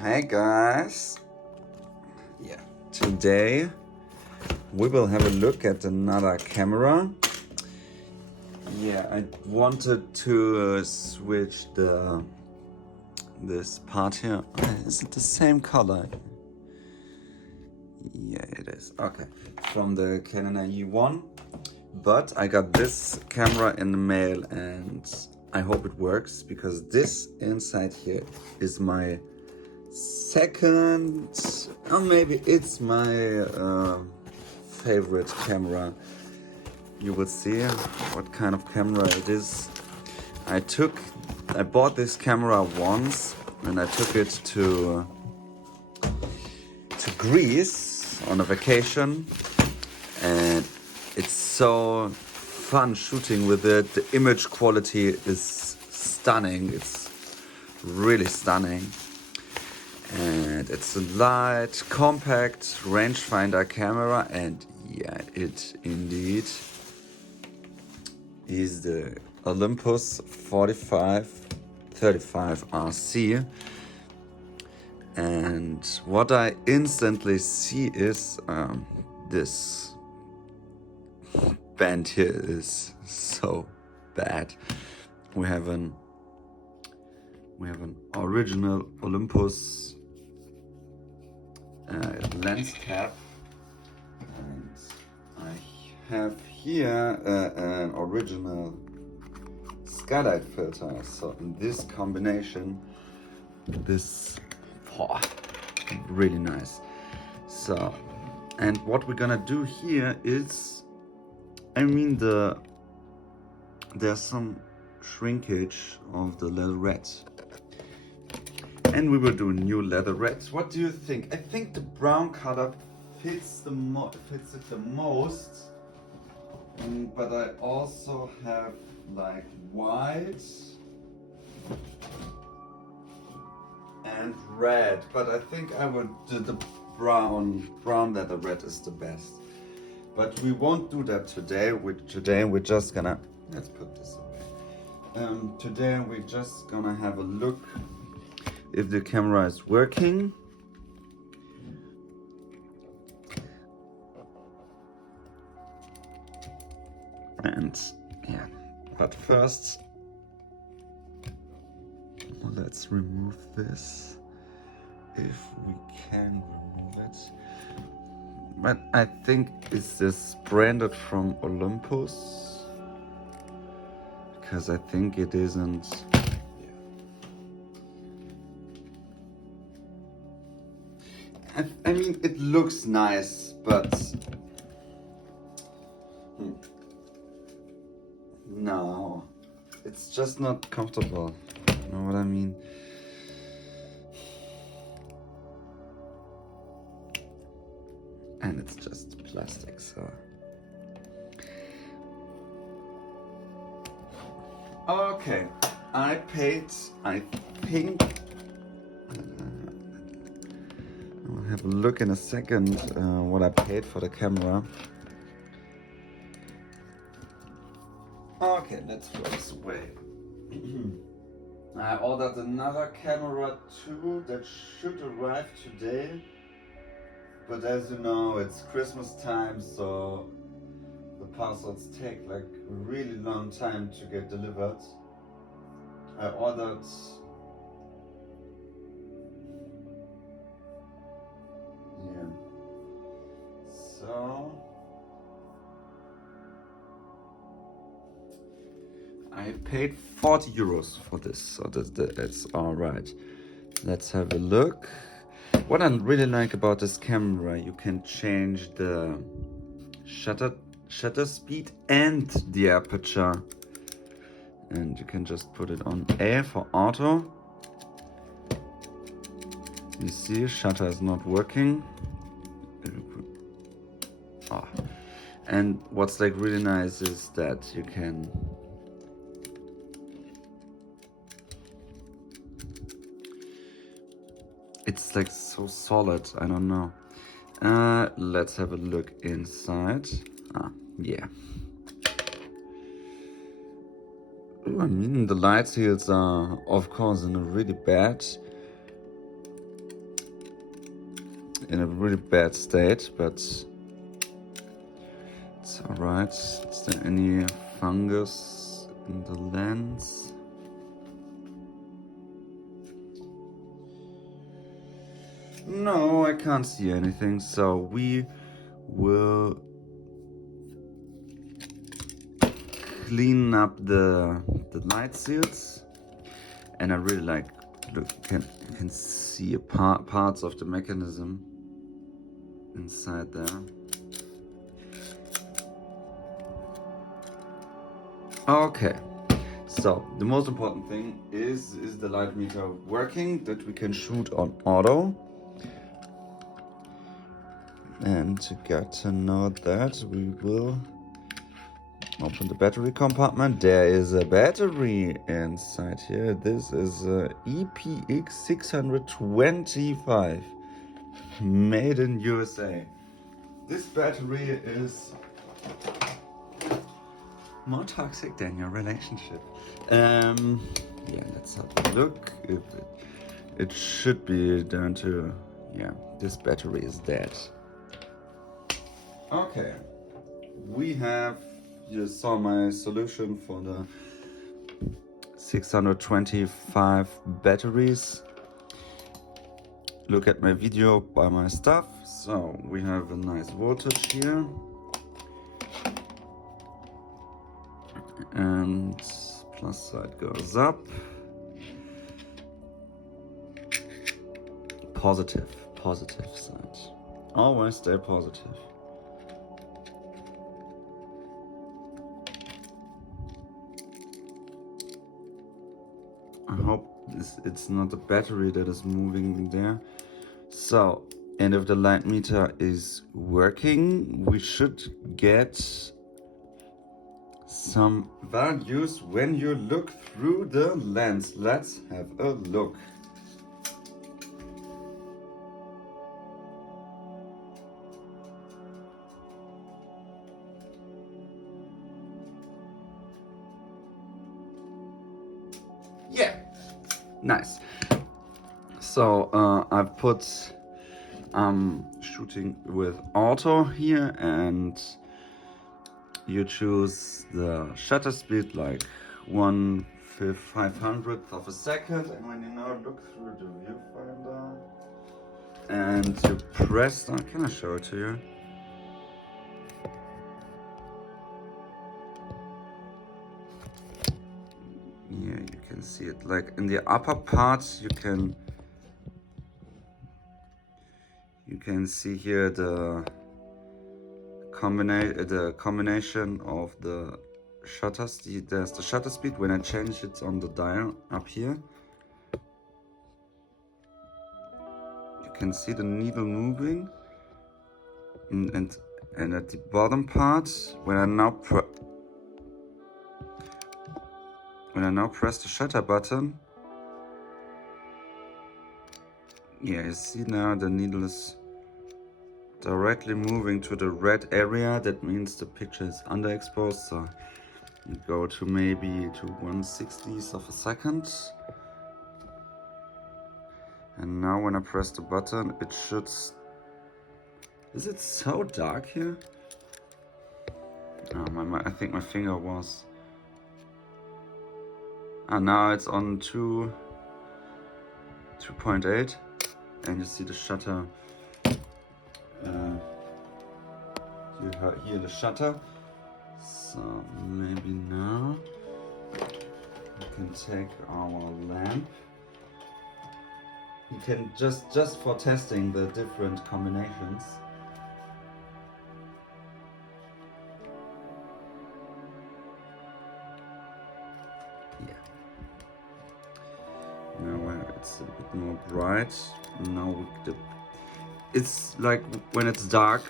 Hi guys, today we will have a look at another camera. I wanted to switch this part here. Is it the same color? Yeah, it is. Okay, from the Canon E1, but I got this camera in the mail and I hope it works, because this inside here is my second, or maybe it's my favorite camera. You will see what kind of camera it is. I bought this camera once and I took it to Greece on a vacation, and it's so fun shooting with it. The image quality is stunning. It's really stunning. And it's a light, compact rangefinder camera, and yeah, it indeed is the Olympus 4535 RC. And what I instantly see is this band here is so bad. We have an original Olympus lens cap, and I have here an original skylight filter. So in this combination, really nice. So, and what we're gonna do here is, there's some shrinkage of the leatherette, and we will do new leatherette. What do you think? I think the brown color fits it the most, but I also have like white and red, but I think I would do the brown leatherette is the best. But we won't do that today. Today we're just gonna, let's put this away. Today we're just gonna have a look if the camera is working. And yeah, but first let's remove this, if we can remove it. But I think is this branded from Olympus, because I think it isn't. I mean, it looks nice, but no, it's just not comfortable. You know what I mean? And it's just plastic, so. Okay, I think, I'll have a look in a second what I paid for the camera. Okay, let's throw this away. I ordered another camera too that should arrive today. But as you know, it's Christmas time, so the parcels take like a really long time to get delivered. I ordered so I paid 40 euros for this, so that's all right. Let's have a look. What I really like about this camera, you can change the shutter speed and the aperture, and you can just put it on A for auto. You see, shutter is not working. And what's like really nice is that you can it's like so solid, I don't know. Let's have a look inside. Yeah. Ooh, I mean, the light seals are of course in a really bad in a really bad state, but it's alright. Is there any fungus in the lens? No, I can't see anything, so we will clean up the light seals. And I really like, look, you can see parts of the mechanism inside there. Okay, so the most important thing is the light meter working, that we can shoot on auto. And to get to know that, we will open the battery compartment. There is a battery inside here. This is a EPX 625, made in USA. This battery is more toxic than your relationship. Yeah, let's have a look. It should be down to, yeah, this battery is dead. Okay, we have, you saw my solution for the 625 batteries. Look at my video, buy my stuff. So we have a nice voltage here. And plus side goes up. Positive side. Always stay positive. I hope it's not the battery that is moving there. So, and if the light meter is working, we should get some values when you look through the lens. Let's have a look. Yeah, nice. So I've put shooting with auto here, and you choose the shutter speed like 1/500th of a second, and when you now look through the viewfinder and you press down, can I show it to you? Yeah, you can see it like in the upper part. You can see here the combination of the shutter speed. There's the shutter speed. When I change it on the dial up here, you can see the needle moving, and at the bottom part, when I now press the shutter button, yeah, you see now the needle is directly moving to the red area. That means the picture is underexposed. So you go to maybe to 1/60th of a second. And now when I press the button, it should... Is it so dark here? Oh, I think my finger was... now it's on 2.8, and you see the shutter. You hear the shutter. So maybe now we can take our lamp. You can just for testing the different combinations. Yeah. Now it's a bit more bright. Now it's like when it's dark,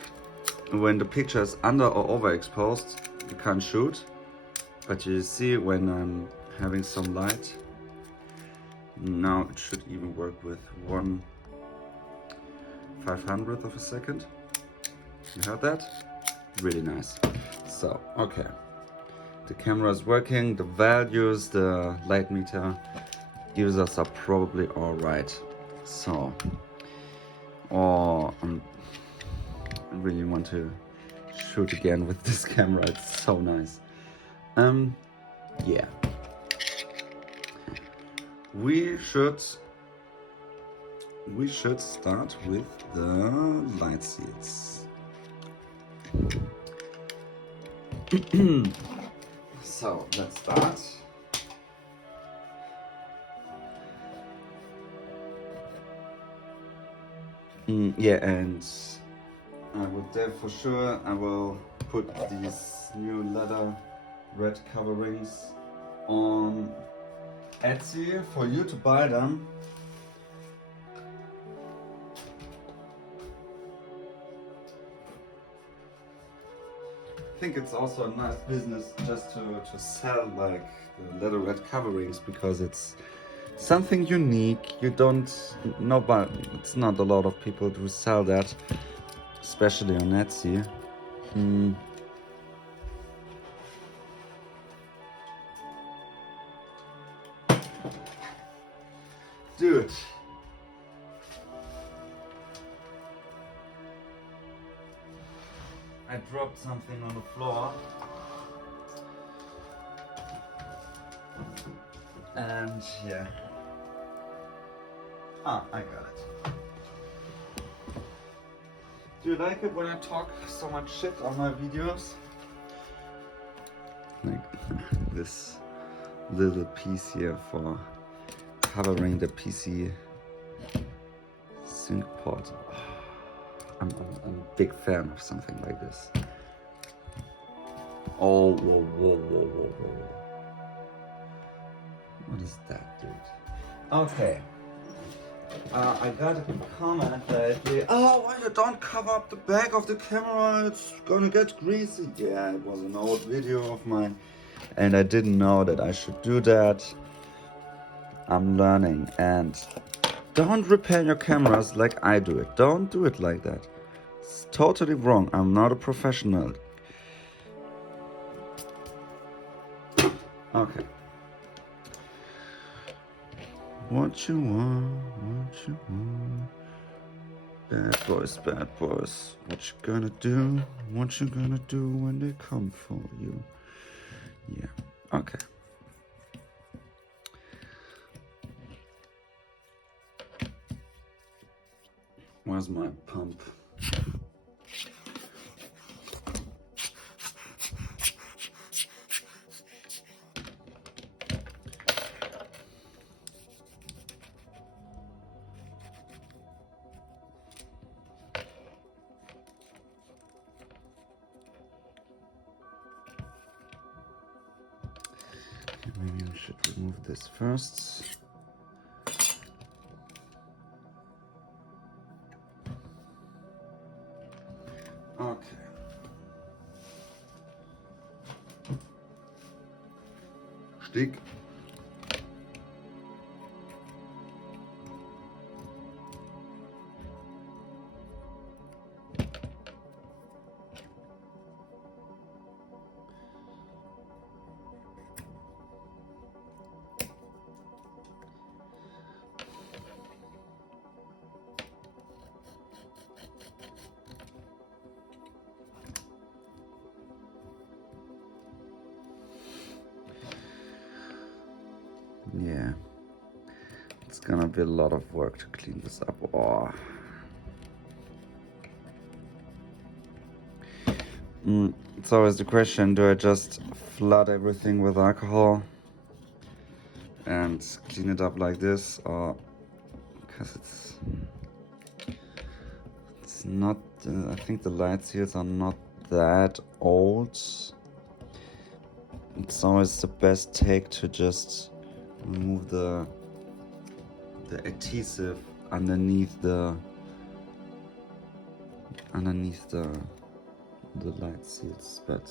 when the picture is under or overexposed, you can't shoot. But you see when I'm having some light, now it should even work with 1/500th of a second. You heard that? Really nice. So, okay. The camera is working, the values, the light meter gives us are probably all right. So, Oh, I really want to shoot again with this camera. It's so nice. Yeah. We should start with the light seals. So let's start. Yeah, and I would for sure I will put these new leatherette coverings on Etsy for you to buy them. I think it's also a nice business just to sell like the leatherette coverings, because it's something unique. You don't know, but it's not a lot of people who sell that, especially on Etsy. Dude. I dropped something on the floor. And yeah. Ah, I got it. Do you like it when I talk so much shit on my videos? Like this little piece here for covering the PC sync port. I'm a big fan of something like this. Oh, whoa, whoa, whoa, whoa, whoa. What is that, dude? Okay. I got a comment lately. Oh, why you don't cover up the back of the camera? It's gonna get greasy. Yeah, it was an old video of mine, and I didn't know that I should do that. I'm learning, and don't repair your cameras like I do it. Don't do it like that. It's totally wrong. I'm not a professional. Okay. What you want, what you want. Bad boys. What you gonna do? What you gonna do when they come for you? Yeah, okay. Where's my pump? Maybe I should remove this first. Okay. Stick. Yeah, it's gonna be a lot of work to clean this up. Oh. It's always the question, do I just flood everything with alcohol and clean it up like this, or because it's not, I think the light seals are not that old. It's always the best take to just remove the adhesive underneath the light seals, but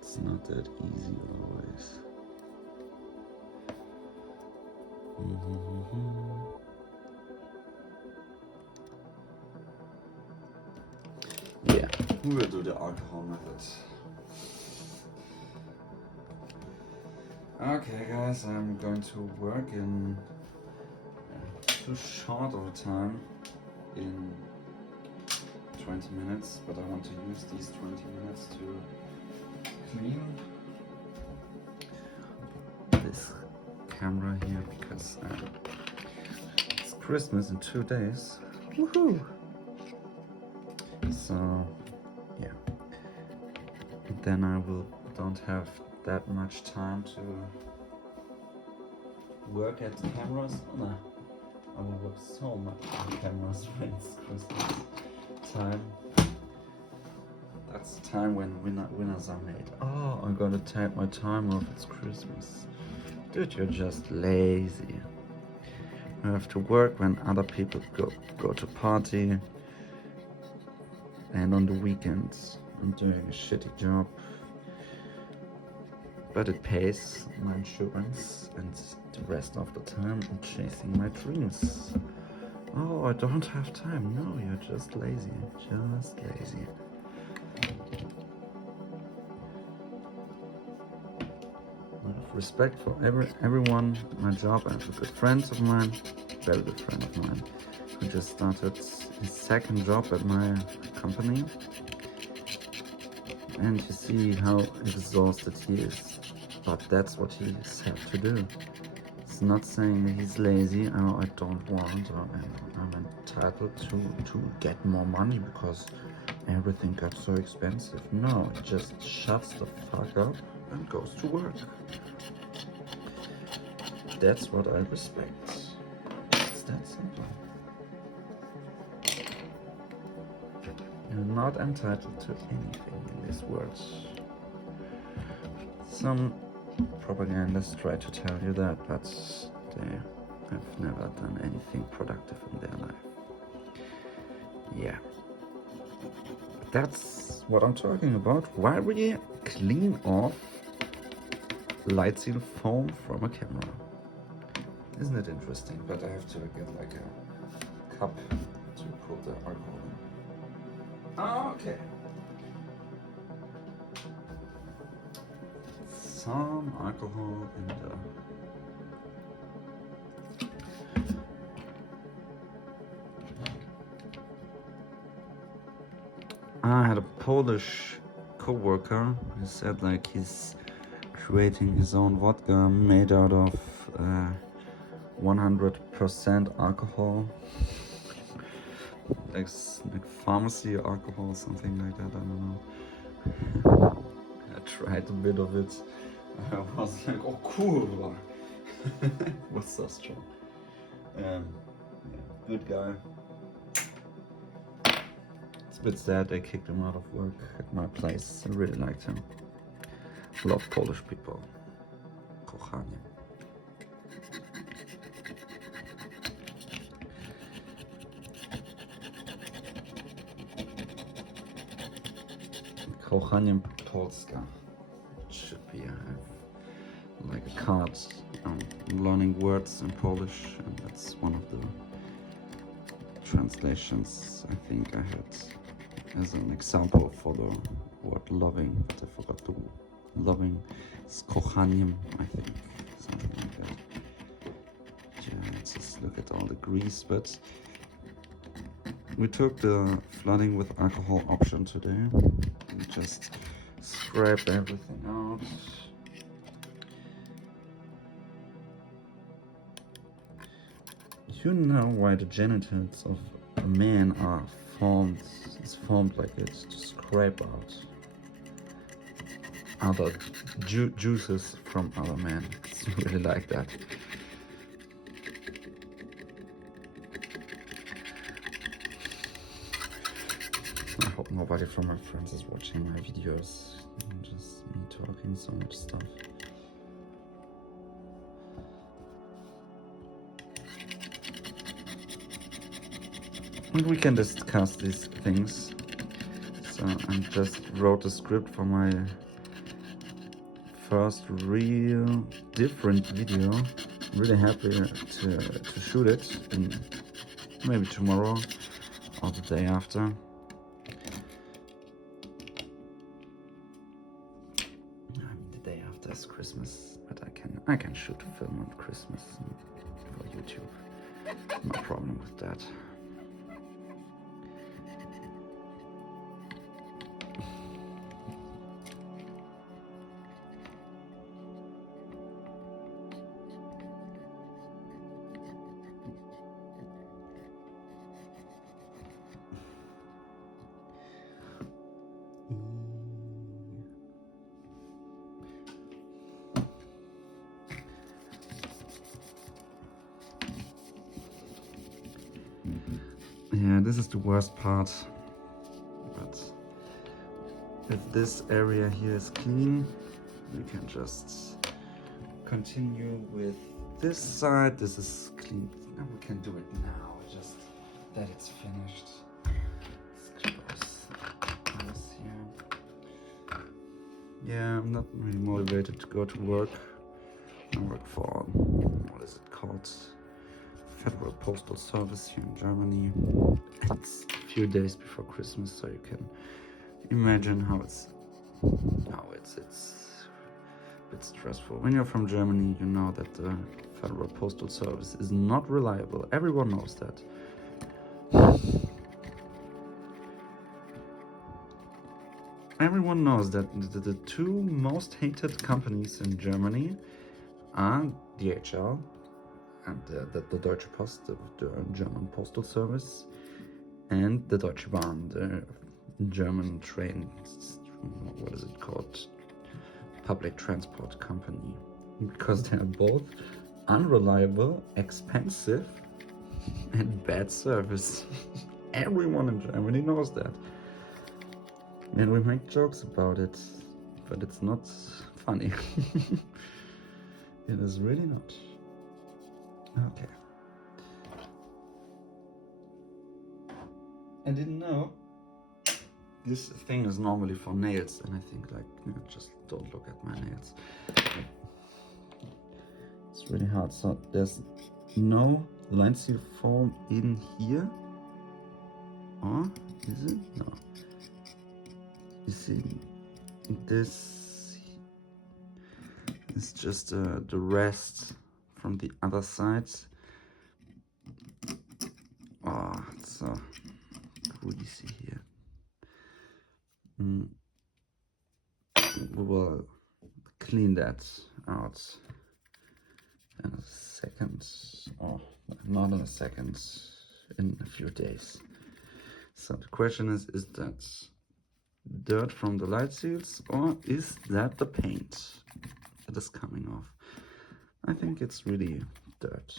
it's not that easy always. Yeah, we will do the alcohol method. Okay guys, I'm going to work in too short of a time. in 20 minutes, but I want to use these 20 minutes to clean this camera here because it's Christmas in 2 days. Woohoo! So yeah, and then I don't have that much time to work at the cameras. Oh, no. I will work so much on cameras when it's Christmas time. That's the time when winners are made. Oh, I'm gonna take my time off. It's Christmas. Dude, you're just lazy. You have to work when other people go to party. And on the weekends, I'm doing a shitty job. But it pays my insurance, and the rest of the time I'm chasing my dreams. Oh, I don't have time. No, you're just lazy. Just lazy. I have respect for everyone at my job. I have a good friend of mine, very good friend of mine, who just started his second job at my company. And you see how exhausted he is. But that's what he's had to do. It's not saying that he's lazy, oh, I don't want, or I'm entitled to get more money because everything got so expensive. No, he just shuts the fuck up and goes to work. That's what I respect. It's that simple. You're not entitled to anything in this world. Some propagandists try to tell you that, but they have never done anything productive in their life. Yeah. That's what I'm talking about. Why we clean off light seal foam from a camera. Isn't it interesting? But I have to get like a cup to put the alcohol in. Okay. Some alcohol in the I had a Polish co-worker who said like he's creating his own vodka made out of 100% alcohol, like pharmacy alcohol, something like that. I don't know. I tried a bit of it. I was like, oh cool. Was so strong. Yeah, good guy. It's a bit sad they kicked him out of work at my place. I really liked him. Love Polish people. Kochanie. Kochaniem Polska. It should be. I have like a card. I'm learning words in Polish, and that's one of the translations I think I had as an example for the word loving, but I forgot the loving. It's kochaniem, I think, something like that. Yeah, just look at all the grease, but we took the flooding with alcohol option today. We just scrape everything out. You know why the genitals of a man are formed like it, to scrape out other juices from other men. It's really like that. I hope nobody from my friends is watching my videos. Just me talking so much stuff. And we can discuss these things. So I just wrote a script for my first real different video. I'm really happy to shoot it, in maybe tomorrow or the day after. I mean, the day after is Christmas, but I can shoot a film on Christmas for YouTube. No problem with that. Yeah, this is the worst part. But if this area here is clean, we can just continue with this side. This is clean. Now we can do it now, just that it's finished. Let's close this here. Yeah, I'm not really motivated to go to work. I work for, what is it called? Federal Postal Service here in Germany. It's a few days before Christmas, so you can imagine how it's a bit stressful. When you're from Germany, you know that the Federal Postal Service is not reliable. Everyone knows that. Everyone knows that the two most hated companies in Germany are DHL and the Deutsche Post, the German Postal Service, and the Deutsche Bahn, the German train, what is it called? Public transport company. Because they are both unreliable, expensive, and bad service. Everyone in Germany knows that. And we make jokes about it, but it's not funny. It is really not. Okay. I didn't know. This thing is normally for nails, and I think like, just don't look at my nails. It's really hard. So there's no line seal foam in here. Or is it? No. You see, this is just the rest from the other side. Oh, it's so greasy here. We will clean that out in a second. Oh, not in a second, in a few days. So the question is that dirt from the light seals, or is that the paint that is coming off? I think it's really dirt.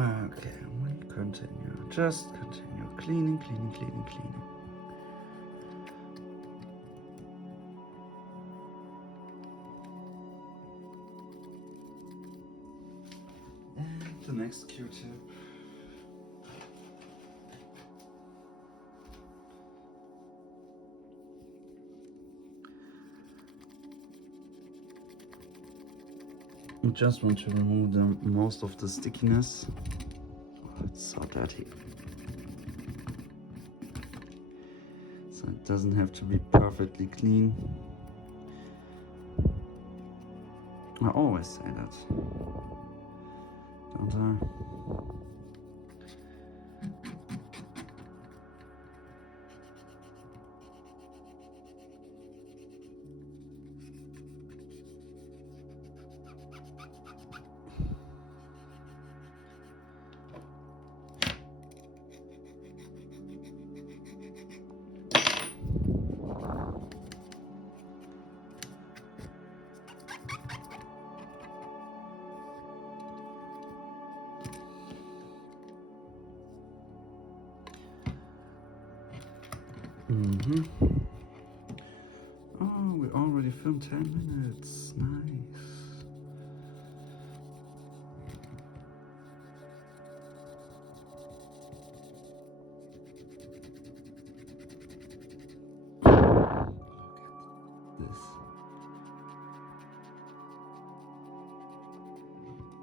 Okay, we continue. Just continue cleaning, cleaning, cleaning, cleaning. And the next Q-tip. I just want to remove most of the stickiness. Oh, it's so dirty. So it doesn't have to be perfectly clean. I always say that, don't I? Oh, we already filmed 10 minutes. Nice. Look at this.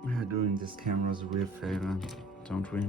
We are doing this camera as a real favor, don't we?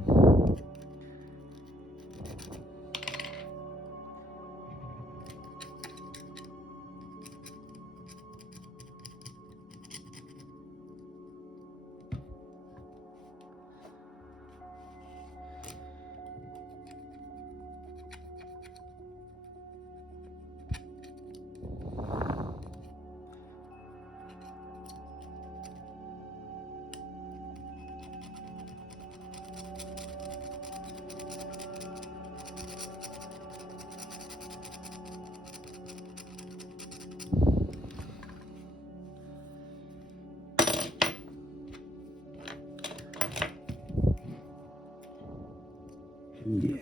Yeah.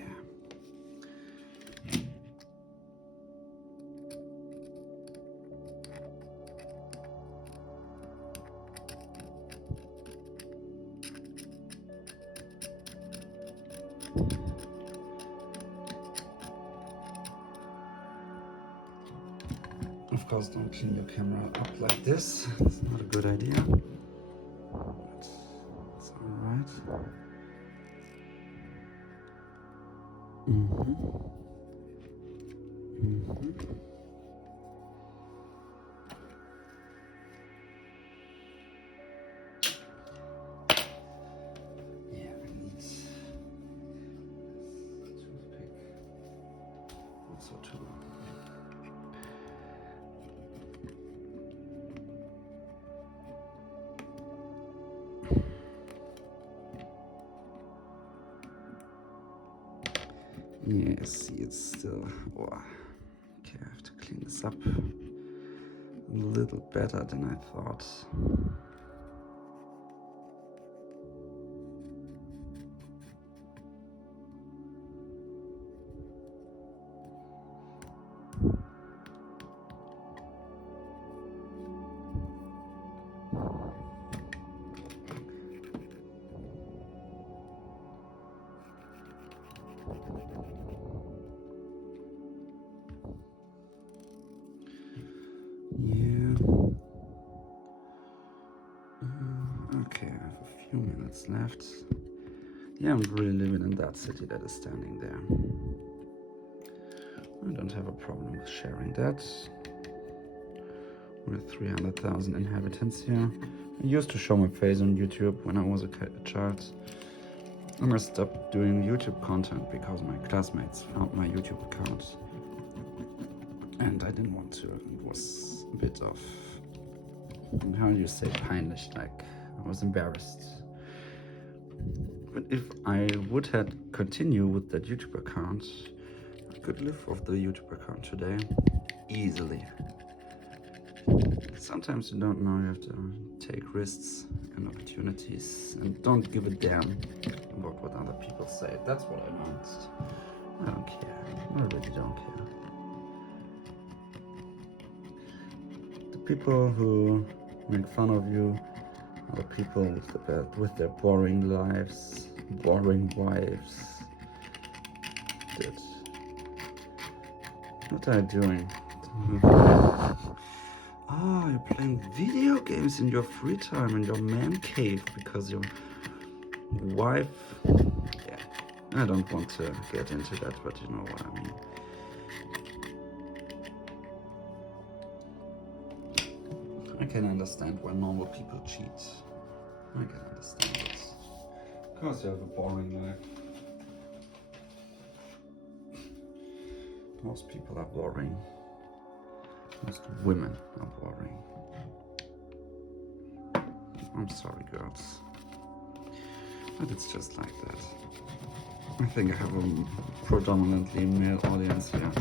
Of course, don't clean your camera up like this. It's not a good idea. But it's alright. Yeah, I need a toothpick. Also too. Yeah, see, it's still. Oh. Okay, I have to clean this up a little better than I thought. Yeah. Okay, I have a few minutes left. Yeah, I'm really living in that city that is standing there. I don't have a problem with sharing that. With 300,000 inhabitants here. I used to show my face on YouTube when I was a child. And I stopped doing YouTube content because my classmates found my YouTube account. And I didn't want to. It was a bit of, how do you say, peinlich, like I was embarrassed. But if I would have continued with that YouTube account, I could live off the YouTube account today easily. Sometimes you don't know, you have to take risks and opportunities and don't give a damn about what other people say. That's what I learned. I don't care. I really don't care. The people who make fun of you are the people with their boring lives, boring wives. What are you doing? Ah, you're playing video games in your free time in your man cave because your wife... Yeah, I don't want to get into that, but you know what I mean. I can understand why normal people cheat. I can understand it. Because you have a boring life. Most people are boring. Most women are boring. I'm sorry, girls. But it's just like that. I think I have a predominantly male audience here.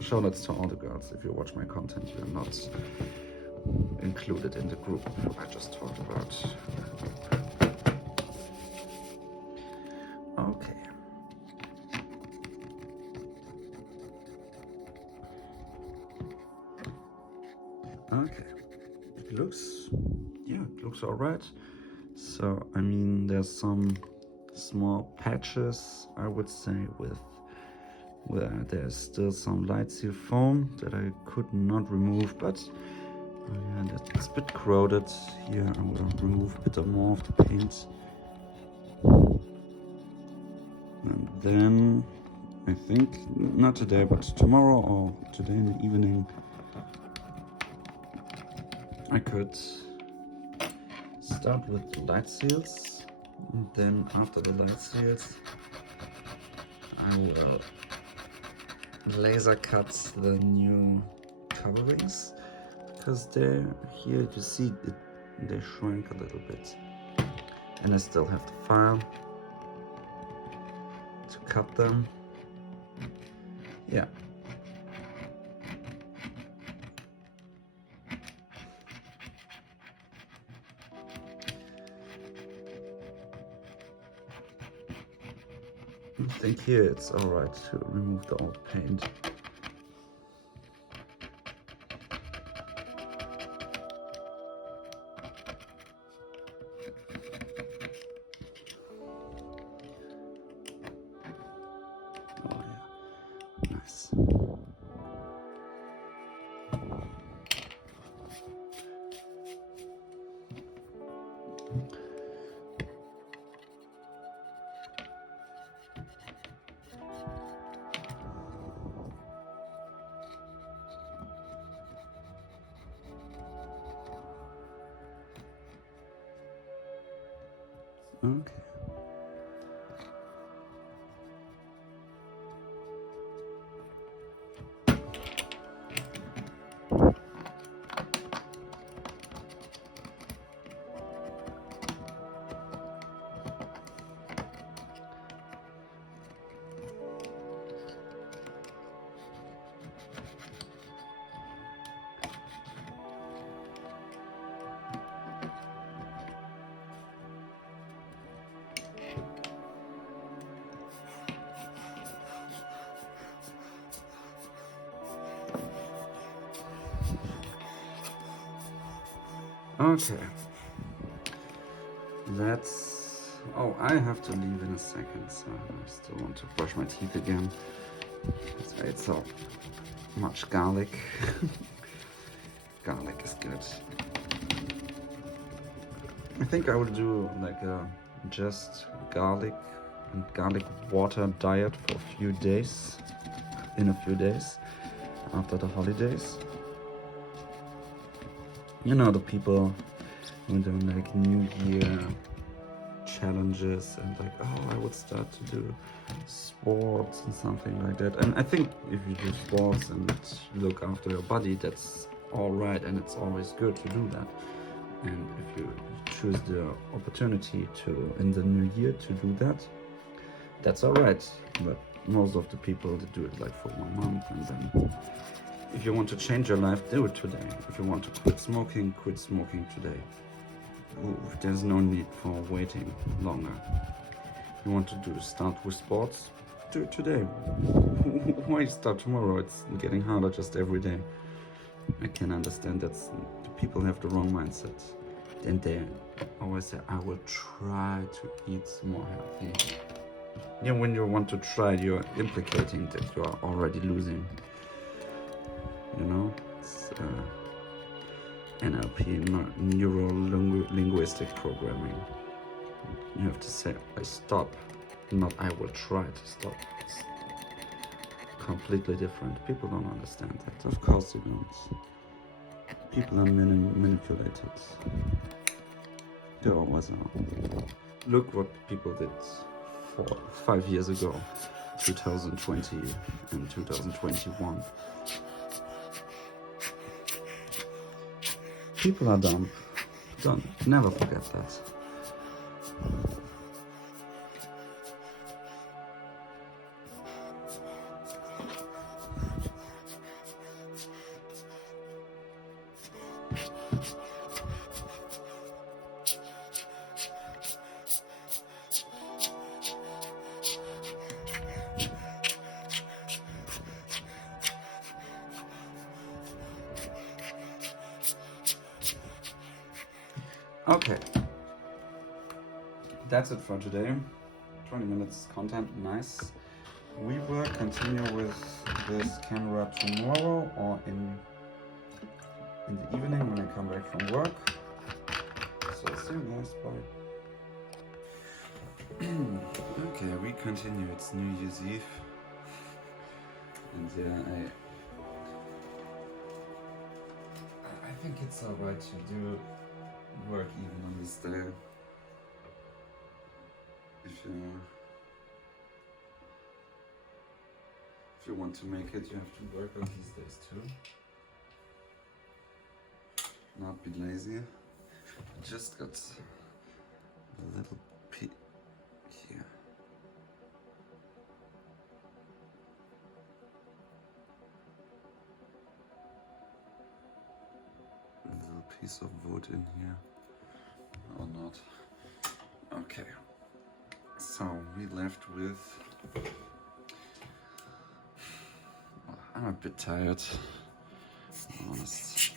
Shoutouts to all the girls. If you watch my content, you're not included in the group I just talked about. Okay. Okay. It looks alright. So, I mean, there's some small patches, I would say, where there's still some light seal foam that I could not remove, but yeah, that's a bit crowded here. I will remove a bit more of the paint. And then I think, not today, but tomorrow or today in the evening, I could start with the light seals. And then after the light seals, I will laser cut the new coverings, because here you see they shrink a little bit, and I still have the file to cut them. Yeah. I think here it's alright to remove the old paint. Oh yeah, nice. Okay. Okay. That's... Oh, I have to leave in a second, so I still want to brush my teeth again. I ate so much garlic. Garlic is good. I think I will do like a just garlic and garlic water diet for a few days, in a few days after the holidays. You know, the people who do like New Year challenges and like, oh, I would start to do sports and something like that. And I think if you do sports and you look after your body, that's all right, and it's always good to do that. And if you choose the opportunity to in the new year to do that, that's all right. But most of the people that do it like for 1 month, and then if you want to change your life, do it today. If you want to quit smoking today. There's no need for waiting longer. If you want to start with sports, do it today. Why start tomorrow? It's getting harder just every day. I can understand that the people have the wrong mindset. And they always say, I will try to eat more healthy. Yeah, when you want to try, you're implicating that you are already losing. You know, it's NLP, neuro-linguistic programming. You have to say, I stop, not I will try to stop. It's completely different. People don't understand that. Of course they don't. People are manipulated. They always are. Look what people did 5 years ago, 2020 and 2021. People are dumb. Don't never forget that. Okay, that's it for today. 20 minutes content, nice. We will continue with this camera tomorrow or in the evening when I come back from work. So see you guys, bye. Okay, we continue. It's New Year's Eve, and yeah, I think it's alright to do work even on this day. If you want to make it, you have to work on these days too. Not be lazy. Just got a little here. A little piece of wood in here. Or not. Okay. So we left with I'm a bit tired, to be honest.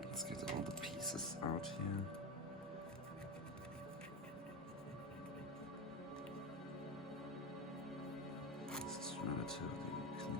Let's get all the pieces out here. This is relatively clean.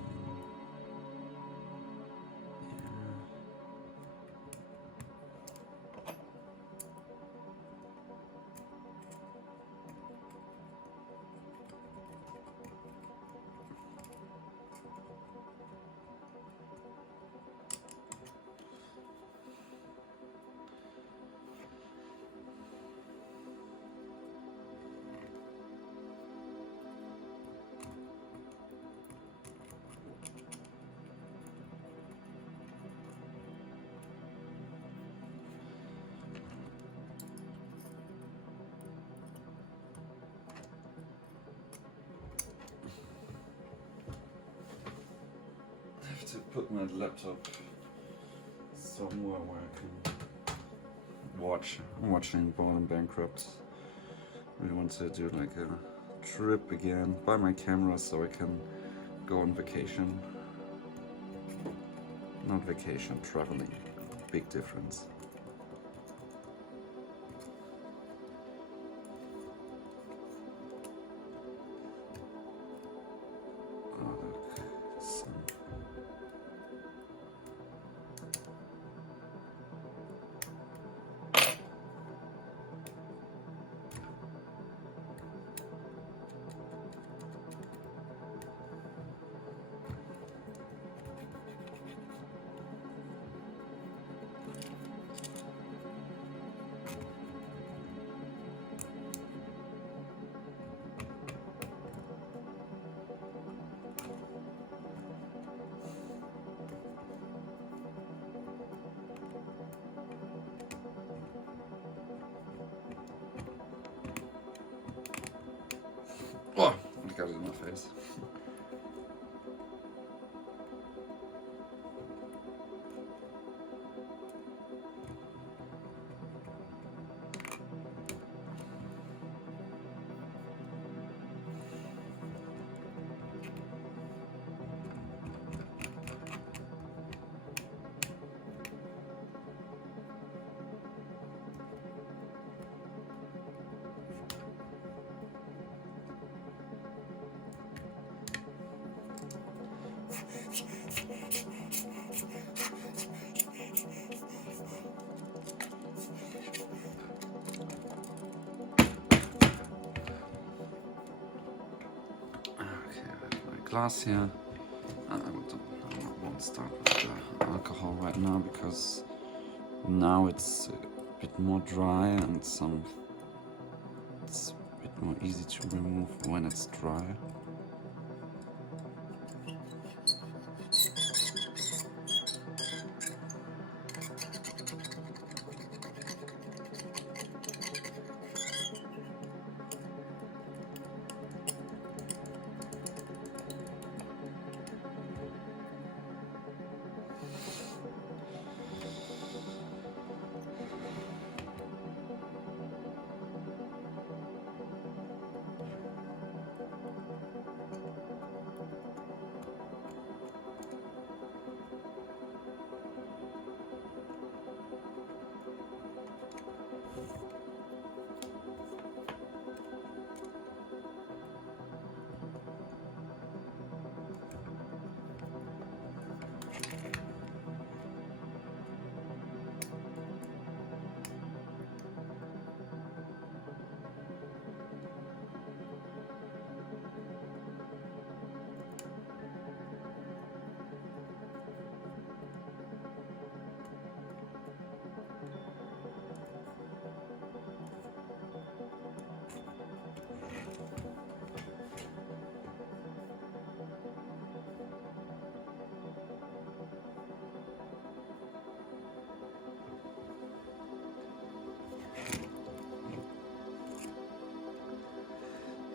I have to put my laptop somewhere where I can watch. I'm watching Born and Bankrupt. We want to do like a trip again, buy my camera so I can go on vacation. Not vacation, traveling. Big difference. Oh look, sun. Oh, I got it in my face. Okay, I have my glass here. I won't start with the alcohol right now because now it's a bit more dry and it's a bit more easy to remove when it's dry.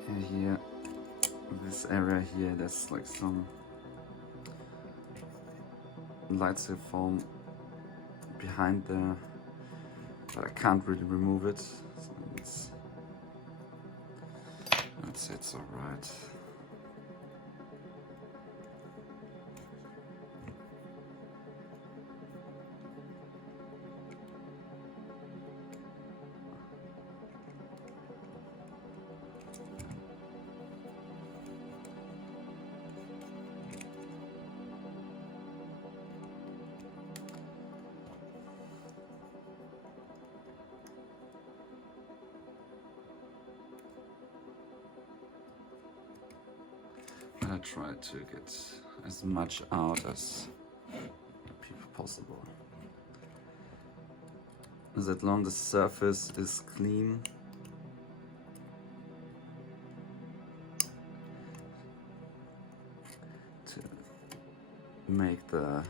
And here, this area here, there's like some lights that foam behind there, but I can't really remove it. So it's I'd say it's alright. I try to get as much out as possible. As long as the surface is clean, to make the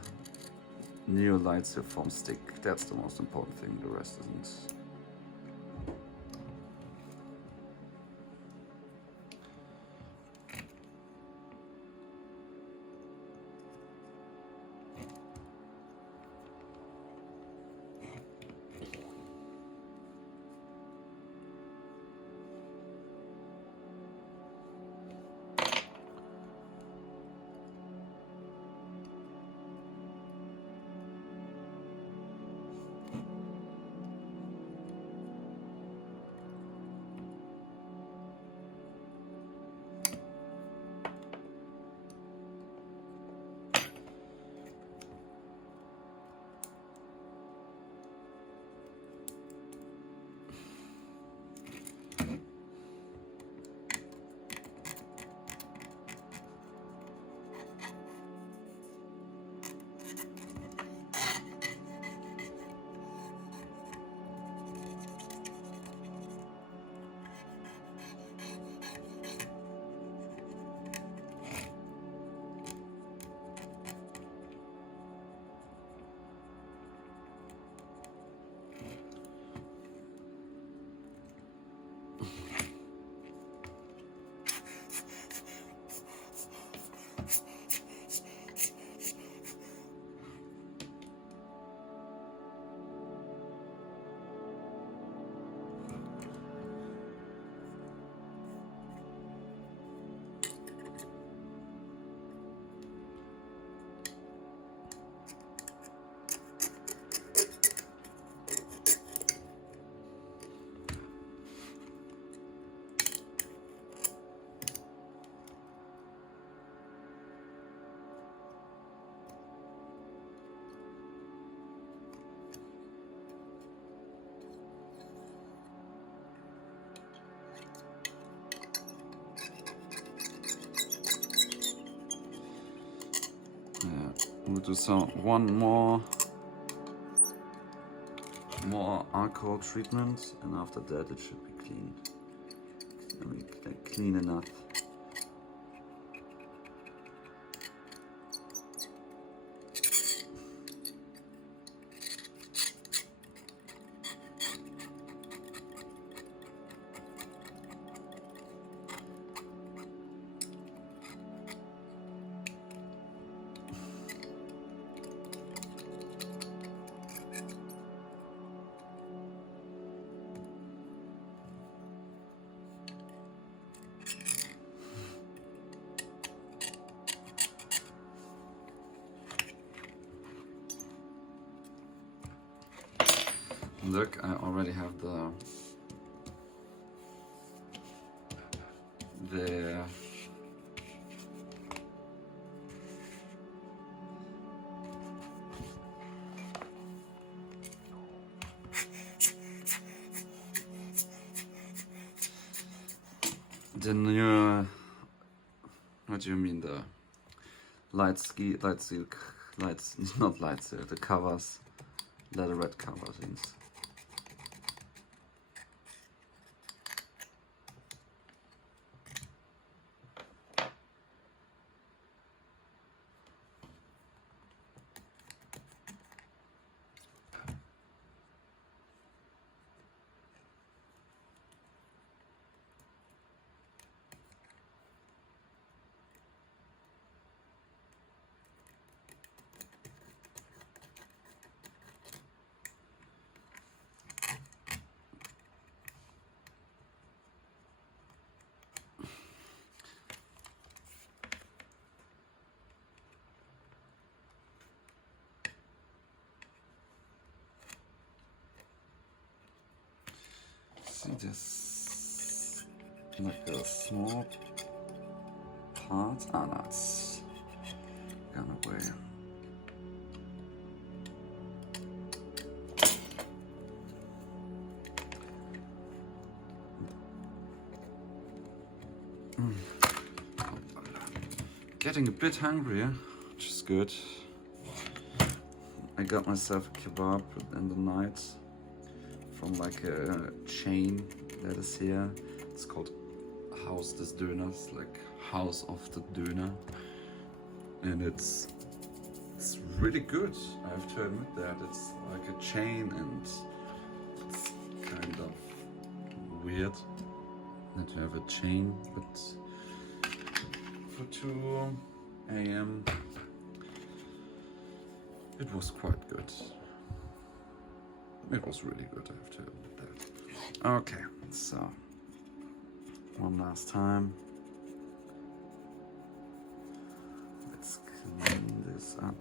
new light-seal foam stick. That's the most important thing, the rest isn't. We'll do one more alcohol treatment, and after that it should be clean. I mean, clean enough. Look, I already have the new, what do you mean, the not light seal, the covers, leatherette cover things. see this like a small part? Ah, no, it's gone away. Getting a bit hungry, which is good. I got myself a kebab in the night from like a chain that is here. It's called Haus des Döners, like House of the Döner, and it's really good. I have to admit that it's like a chain, and it's kind of weird that you have a chain, but for 2 a.m. it was quite good. It was really good, I have to admit that. Okay, so one last time. Let's clean this up.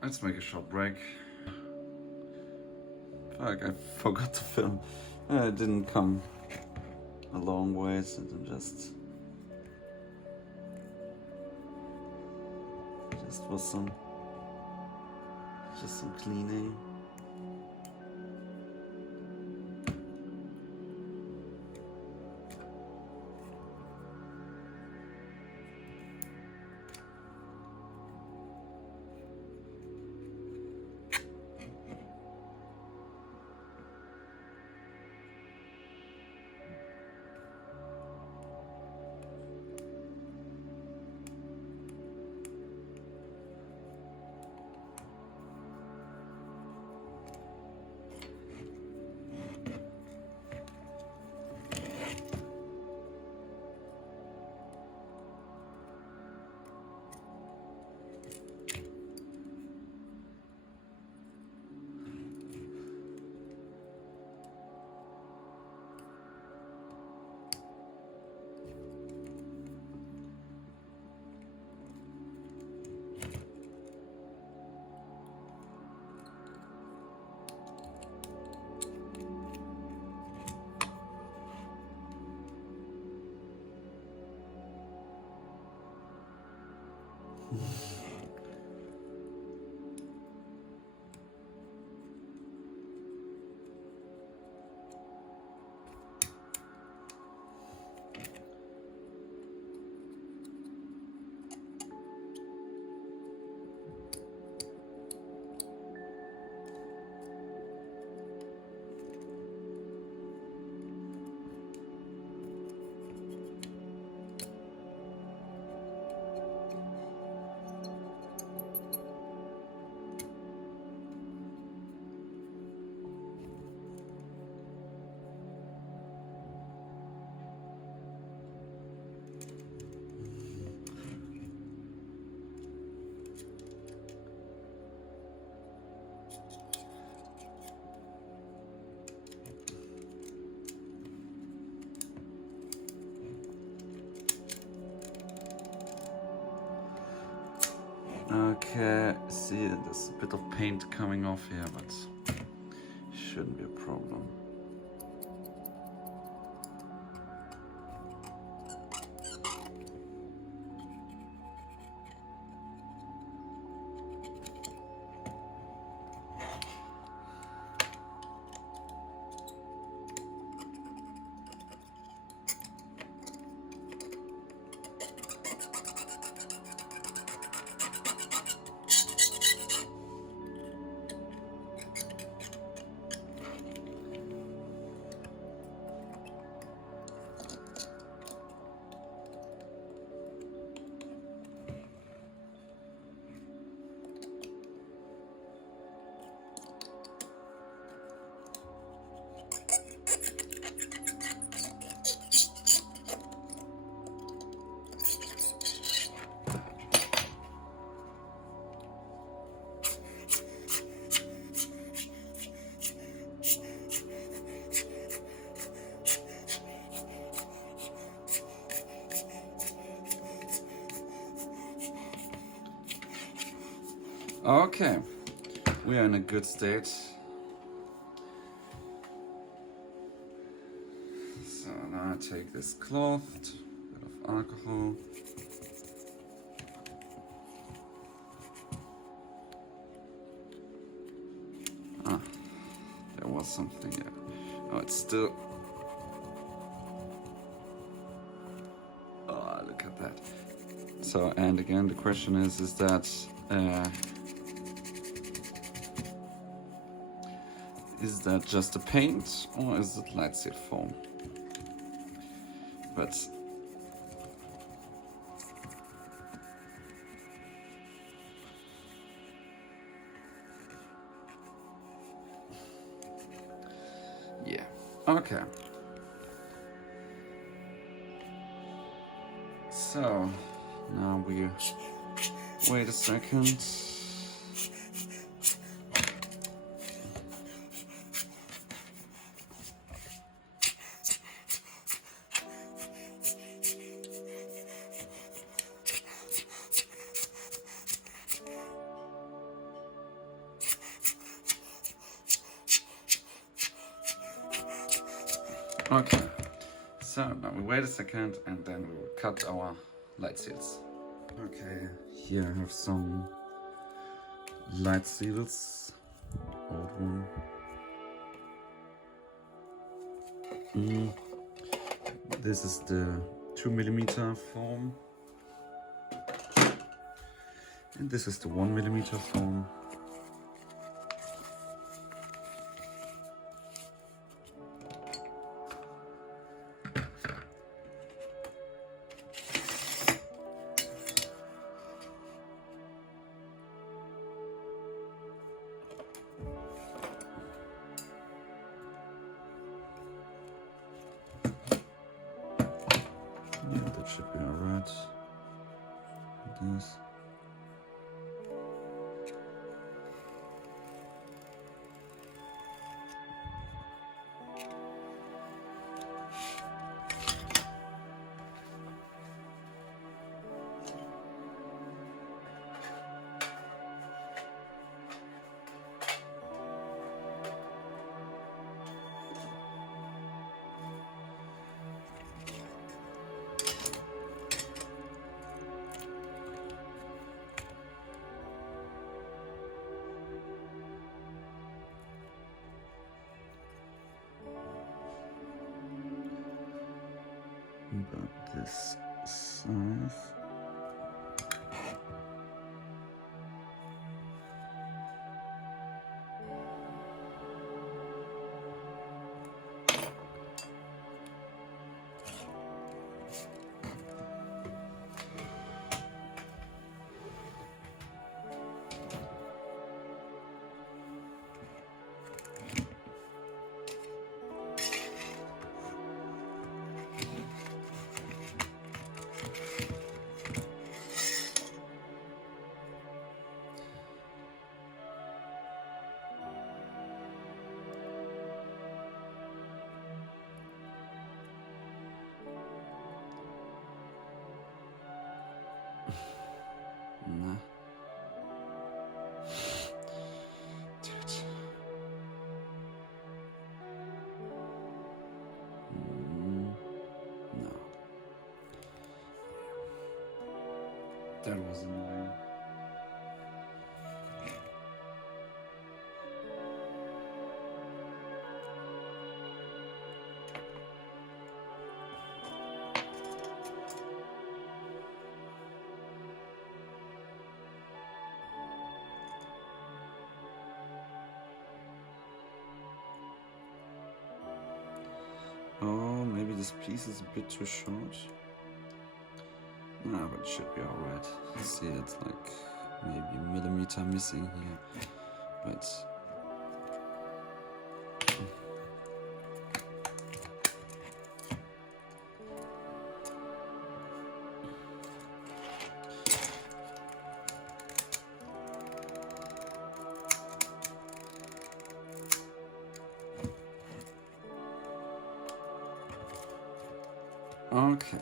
Let's make a short break. Fuck, I forgot to film. It didn't come a long way, so I'm just was some cleaning. see there's a bit of paint coming off here, but shouldn't be a problem. Okay, we are in a good state. So now I take this cloth, a bit of alcohol. Ah, there was something here. Oh, it's still... Oh, look at that. So, and again, the question is that... is that just a paint or is it light seal foam? But yeah, okay. So now we wait a second. Okay, so now we wait a second and then we will cut our light seals. Okay, here I have some light seals, old one. This is the 2mm foam, and this is the 1mm foam. Yeah, that should be alright. This. About this size. That was annoying. Oh, maybe this piece is a bit too short. Nah, but it should be alright. See, it's like maybe a millimeter missing here, but okay.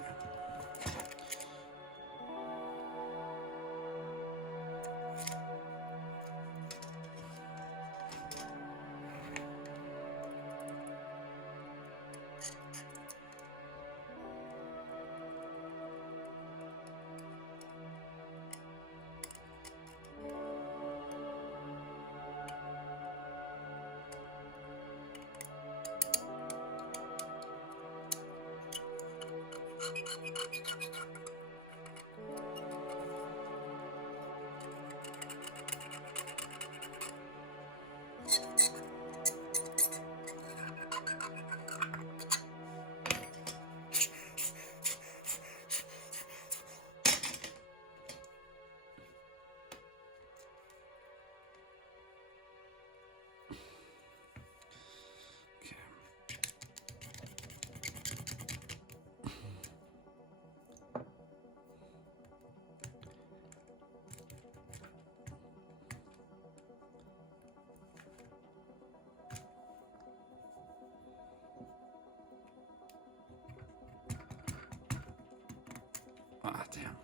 Ah, damn.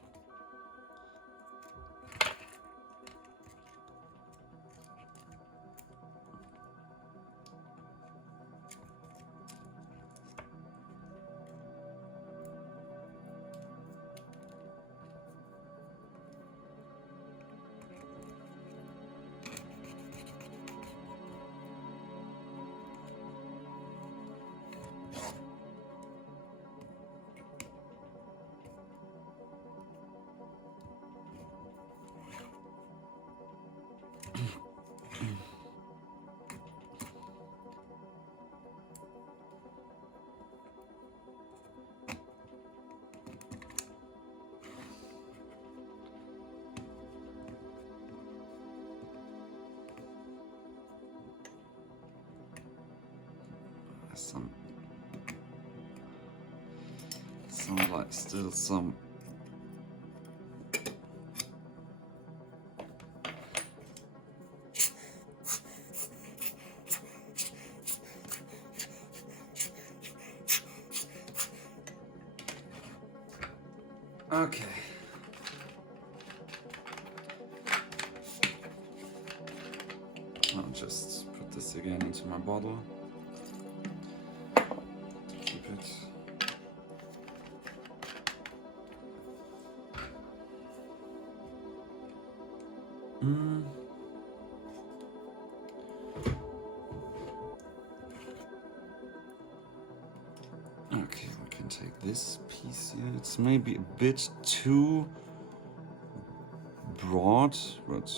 Like still some okay. I'll just put this again into my bottle to keep it. Okay, we can take this piece here. It's maybe a bit too broad, but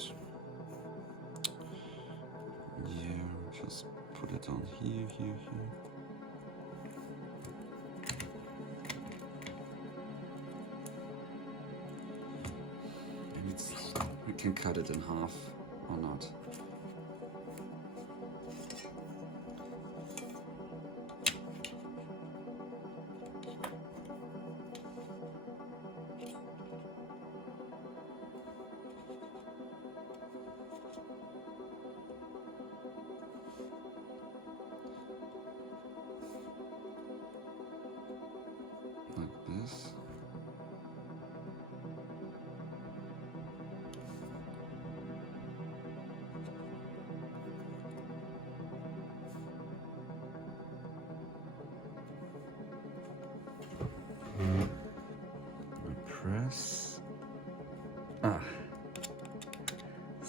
yeah, just put it on here, here. Maybe we can cut it in half or not. Like this.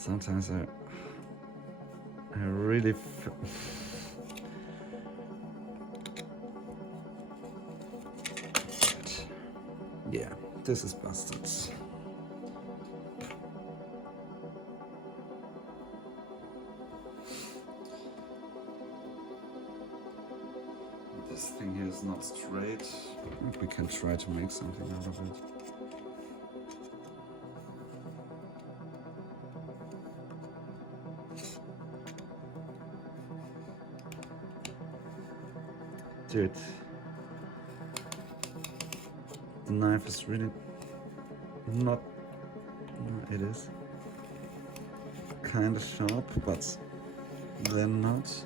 Sometimes I really yeah, this is busted. This thing here is not straight. I think we can try to make something out of it. Dude, the knife is really not, it is kind of sharp, but then not.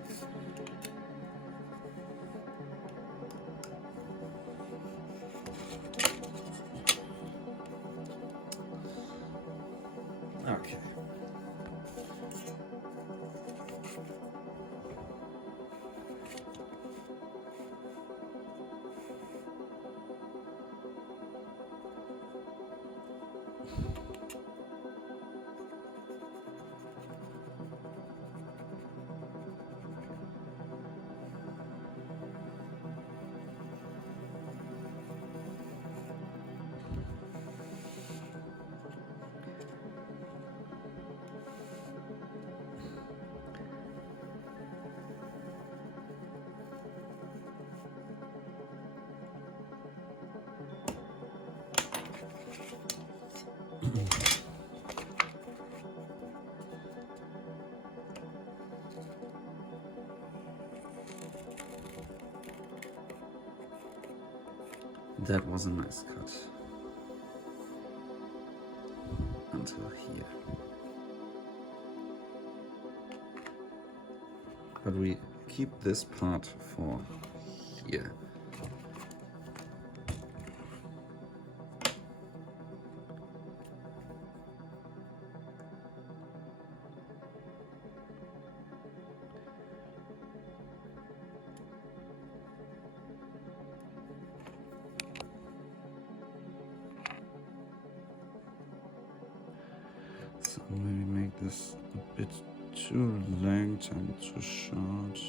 Okay. That was a nice cut. Until here. But we keep this part for here. So maybe make this a bit too length and too short.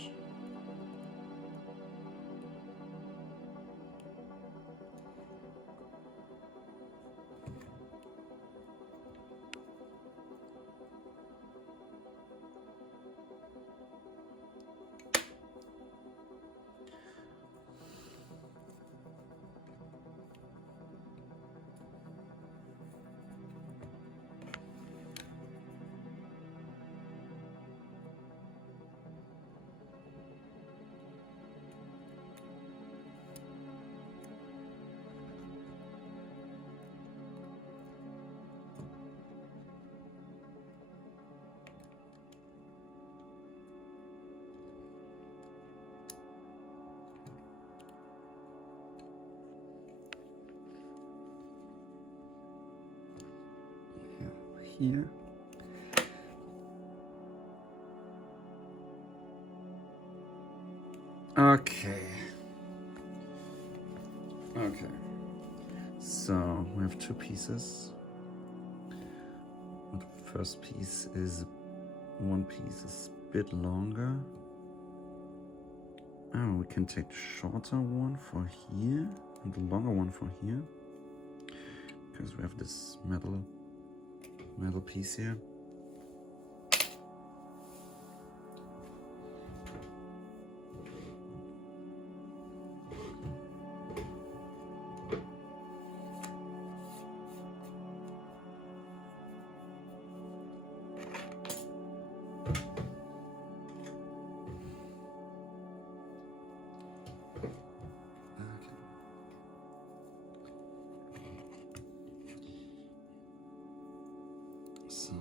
Here. Okay. Okay. So we have two pieces. The first piece is, one piece is a bit longer. Oh, we can take the shorter one for here and the longer one for here, because we have this metal piece here. So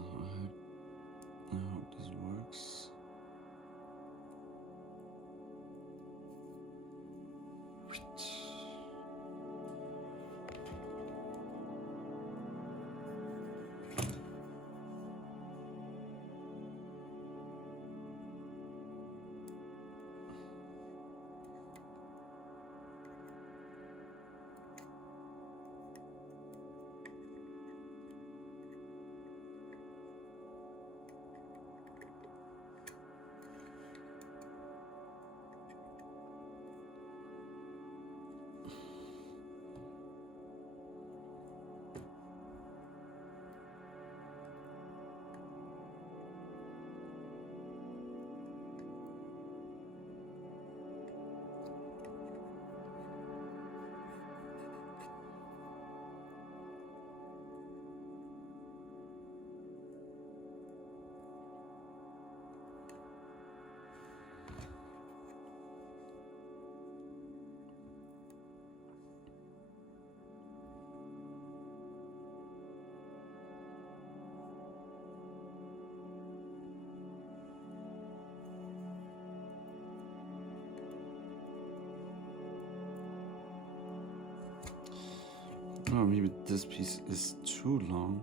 Oh, maybe this piece is too long.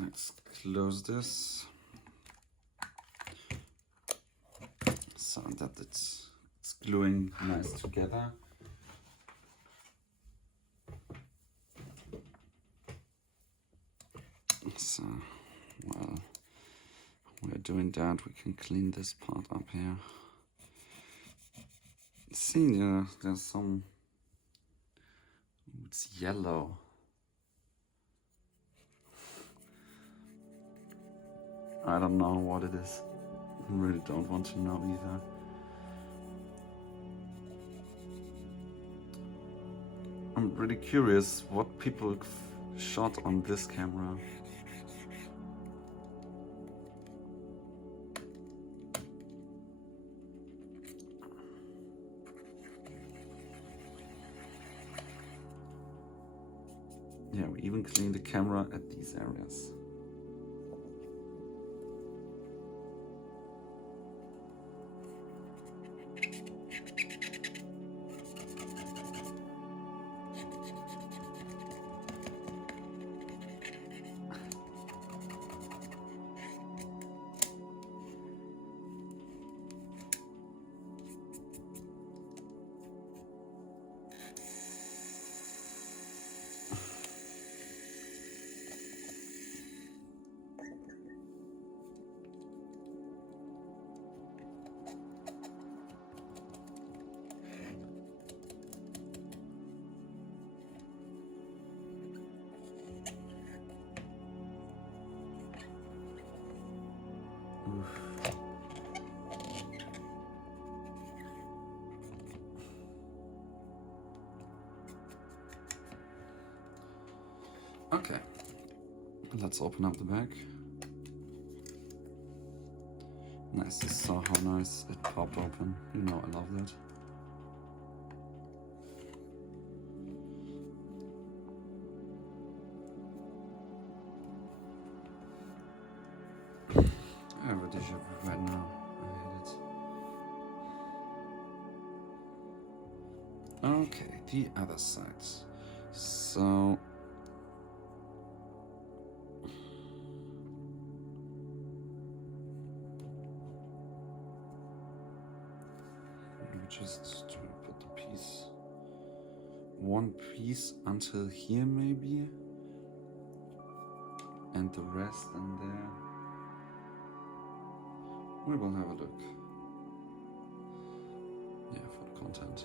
Let's close this so that it's gluing nice together. So while we're doing that, we can clean this part up here. See, there's some, it's yellow. I don't know what it is. I really don't want to know either. I'm really curious what people shot on this camera. Yeah, we even cleaned the camera at these areas. Okay, let's open up the bag. Nice, you saw how nice it popped open. You know I love that. I have a déjà vu right now. I hate it. Okay, the other side. So just to put the piece, one piece until here maybe, and the rest in there. We will have a look. Yeah, for the content.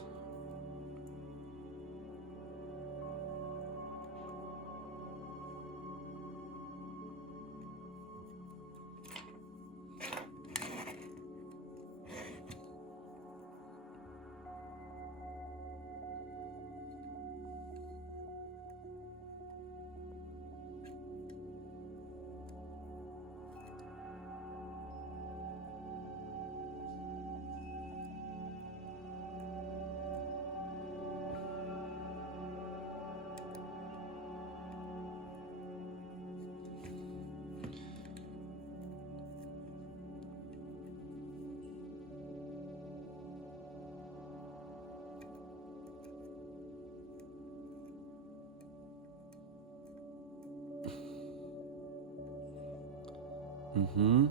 Mm-hmm.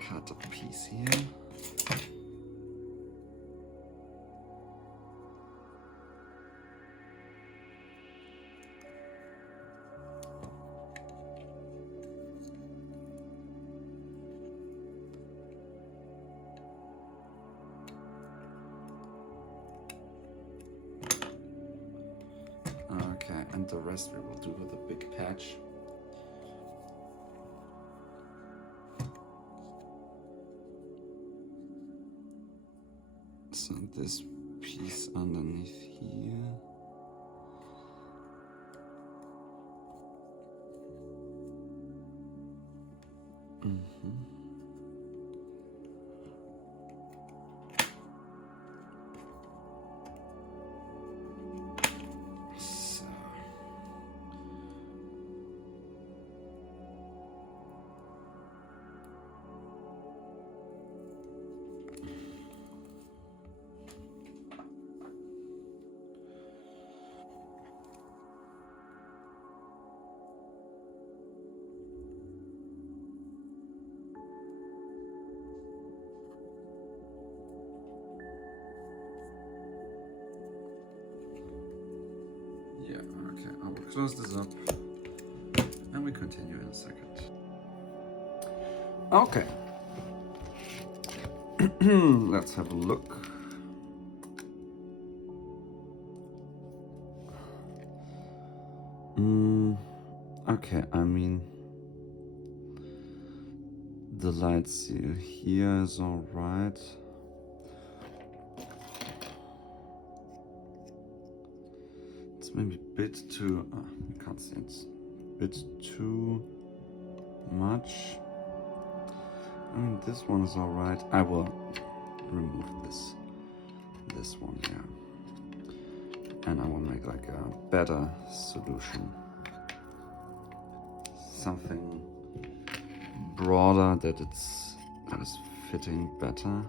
Cut a piece here. and the rest we will do with a big patch. So this piece underneath here. Yeah, okay, I will close this up and we continue in a second. Okay. Let's have a look. Okay, I mean, the light seal here is alright. It's maybe a bit too, you can't see, it's a bit too much. I mean, this one is alright. I will remove this one here. And I will make like a better solution. Something broader that is fitting better.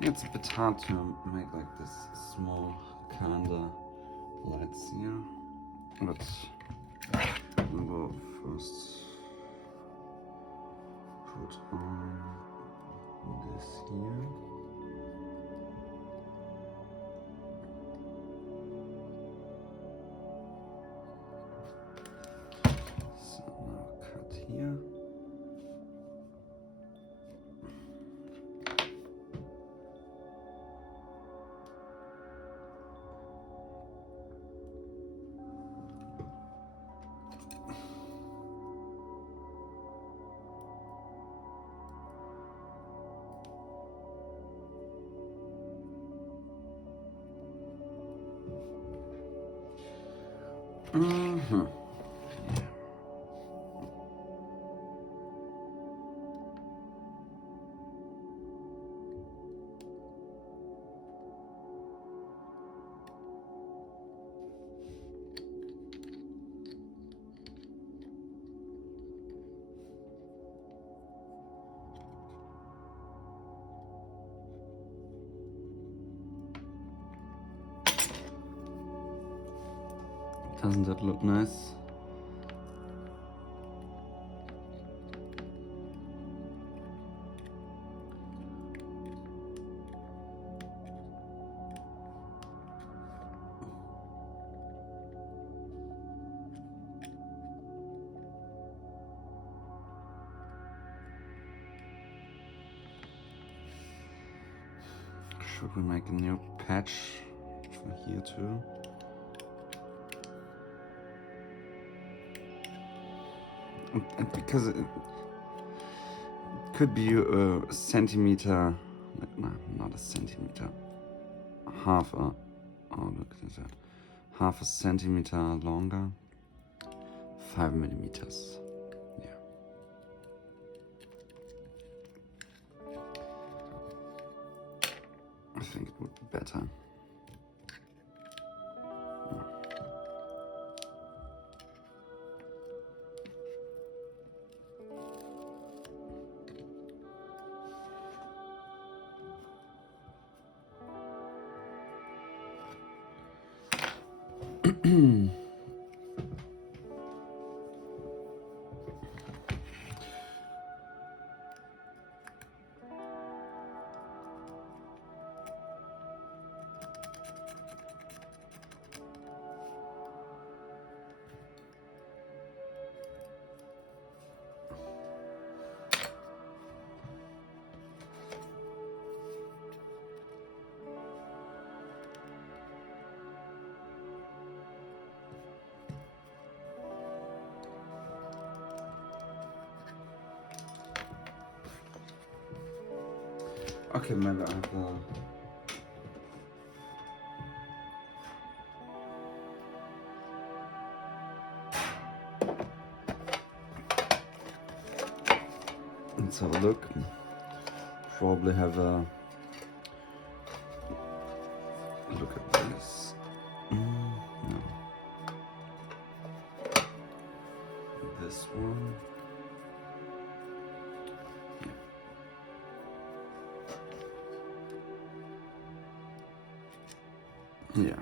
It's a bit hard to make like this small kinda lights here, but we will first put on this here. So now cut here. Doesn't that look nice? Should we make a new patch for here too? Because it could be a centimeter, no, not a centimeter, half a, oh look at that, half a centimeter longer, 5 millimeters, yeah. I think it would be better. Okay, maybe I have the... Let's have a look. Probably have a look at this. No. This one. Yeah. Yeah.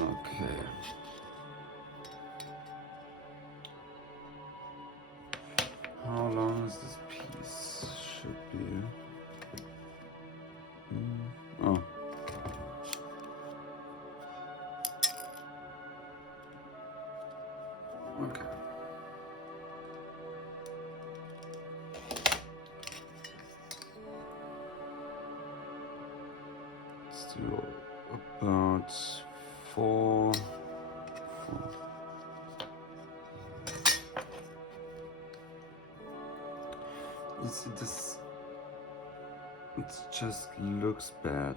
Okay. How long is this piece? Should be. Oh. Okay. Still about four. You see this? It just looks bad.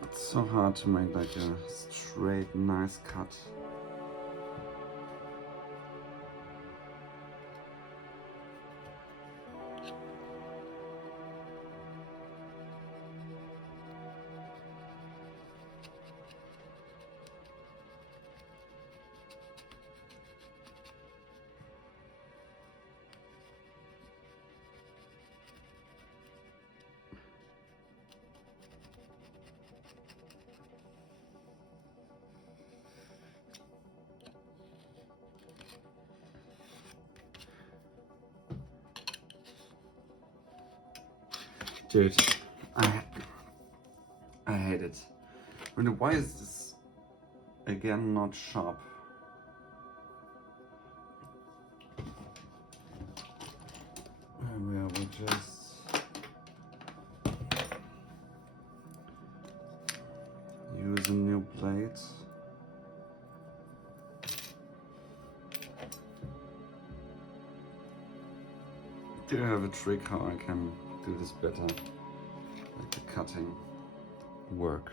It's so hard to make like a straight, nice cut. Dude, I hate it. I mean, why is this again not sharp? Maybe I will just use a new plate. Do I have a trick how I can do this better? Like the cutting work.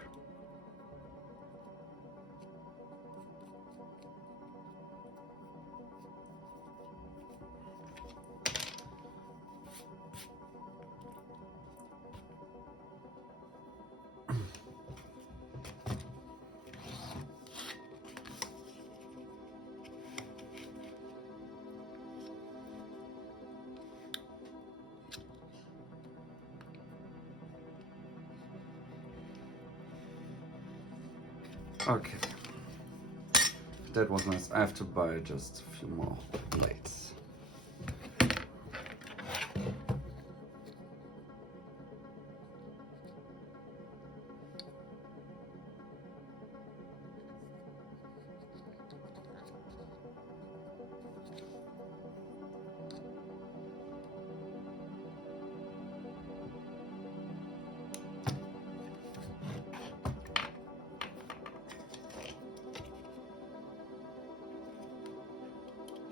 Okay, that was nice. I have to buy just a few more plates.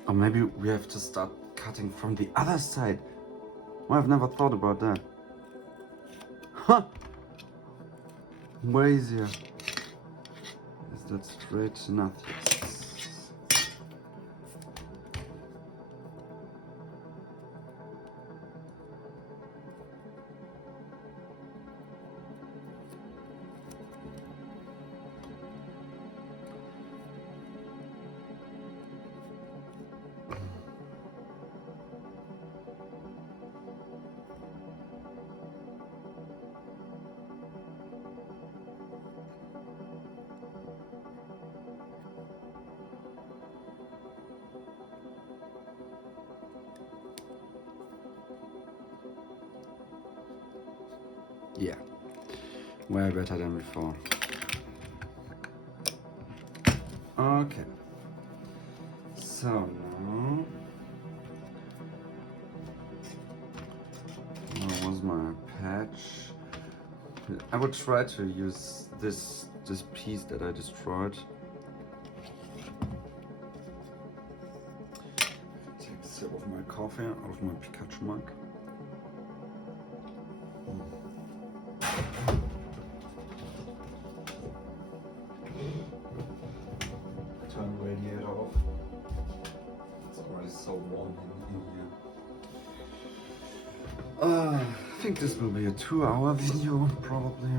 Or maybe we have to start cutting from the other side. Well, I've never thought about that. Huh! Way easier. Is that straight enough? Yes. Yeah, way better than before. Okay, so now where was my patch? I would try to use this piece that I destroyed. Take a sip of my coffee out of my Pikachu mug. Turn the radiator off. It's already so warm in here. I think this will be a 2-hour video probably.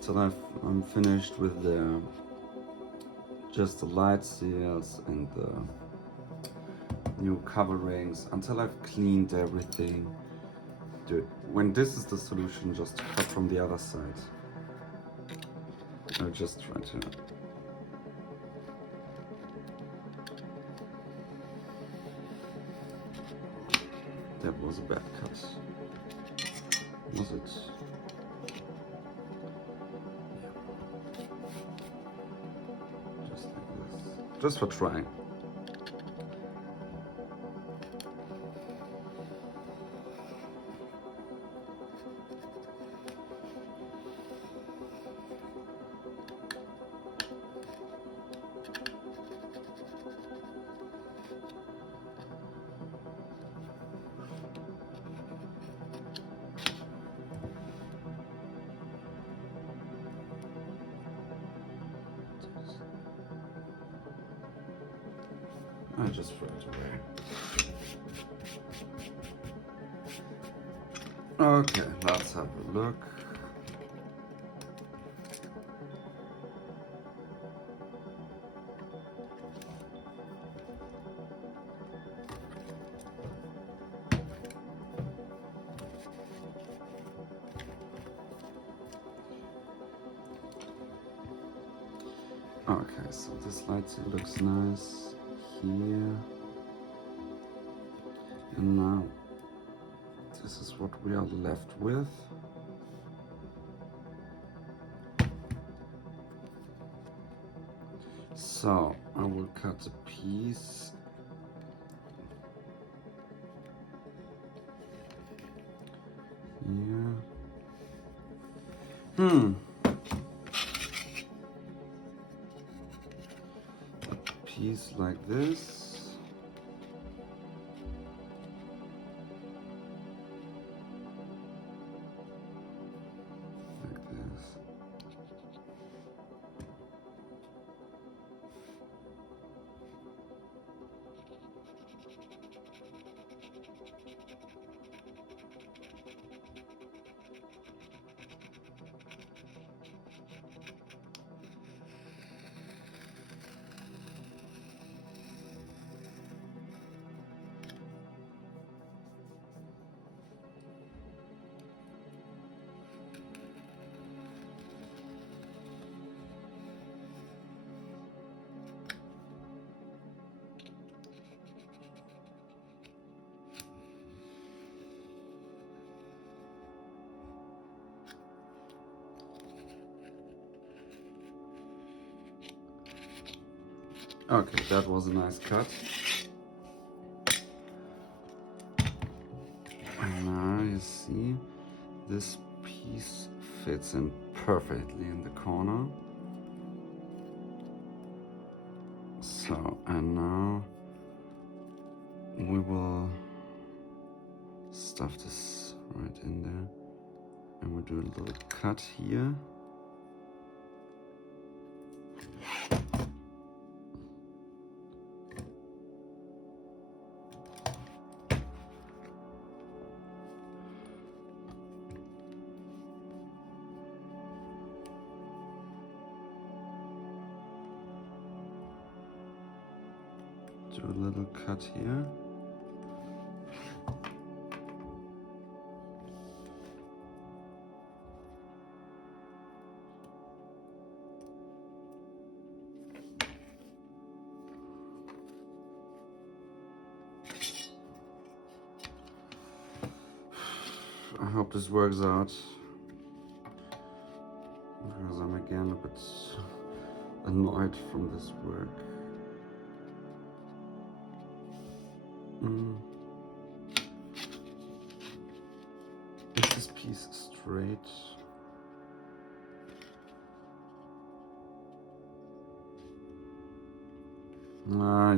So I'm finished with just the light seals and the new coverings until I've cleaned everything. Dude, when this is the solution, just cut from the other side. I'll just try to. That was a bad cut. Was it? Yeah. Just like this. Just for trying. I just threw it away. Okay, let's have a look. Okay, so this light seal looks nice here. And now this is what we are left with. So I will cut a piece. Here. A piece like this. Like this. Okay, that was a nice cut. And now you see this piece fits in perfectly in the corner. So, and now we will stuff this right in there, and we'll do a little cut here. Do a little cut here. I hope this works out, because I'm again a bit annoyed from this work. Is this piece straight?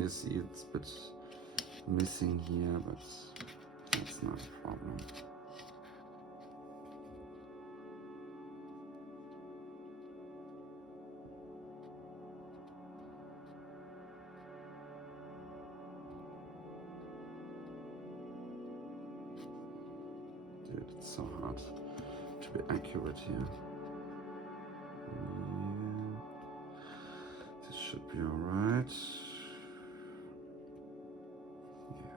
You see it's a bit missing here, but that's not a problem. Dude, it's so hard to be accurate here. Yeah. This should be alright. Yeah.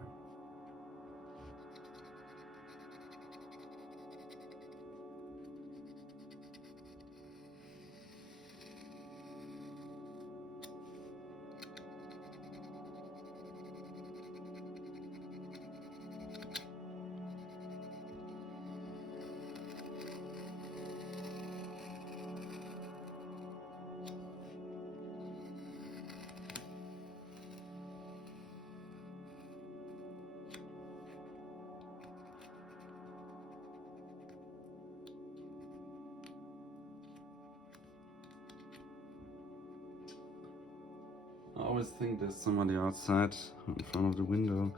I always think there's somebody outside in front of the window,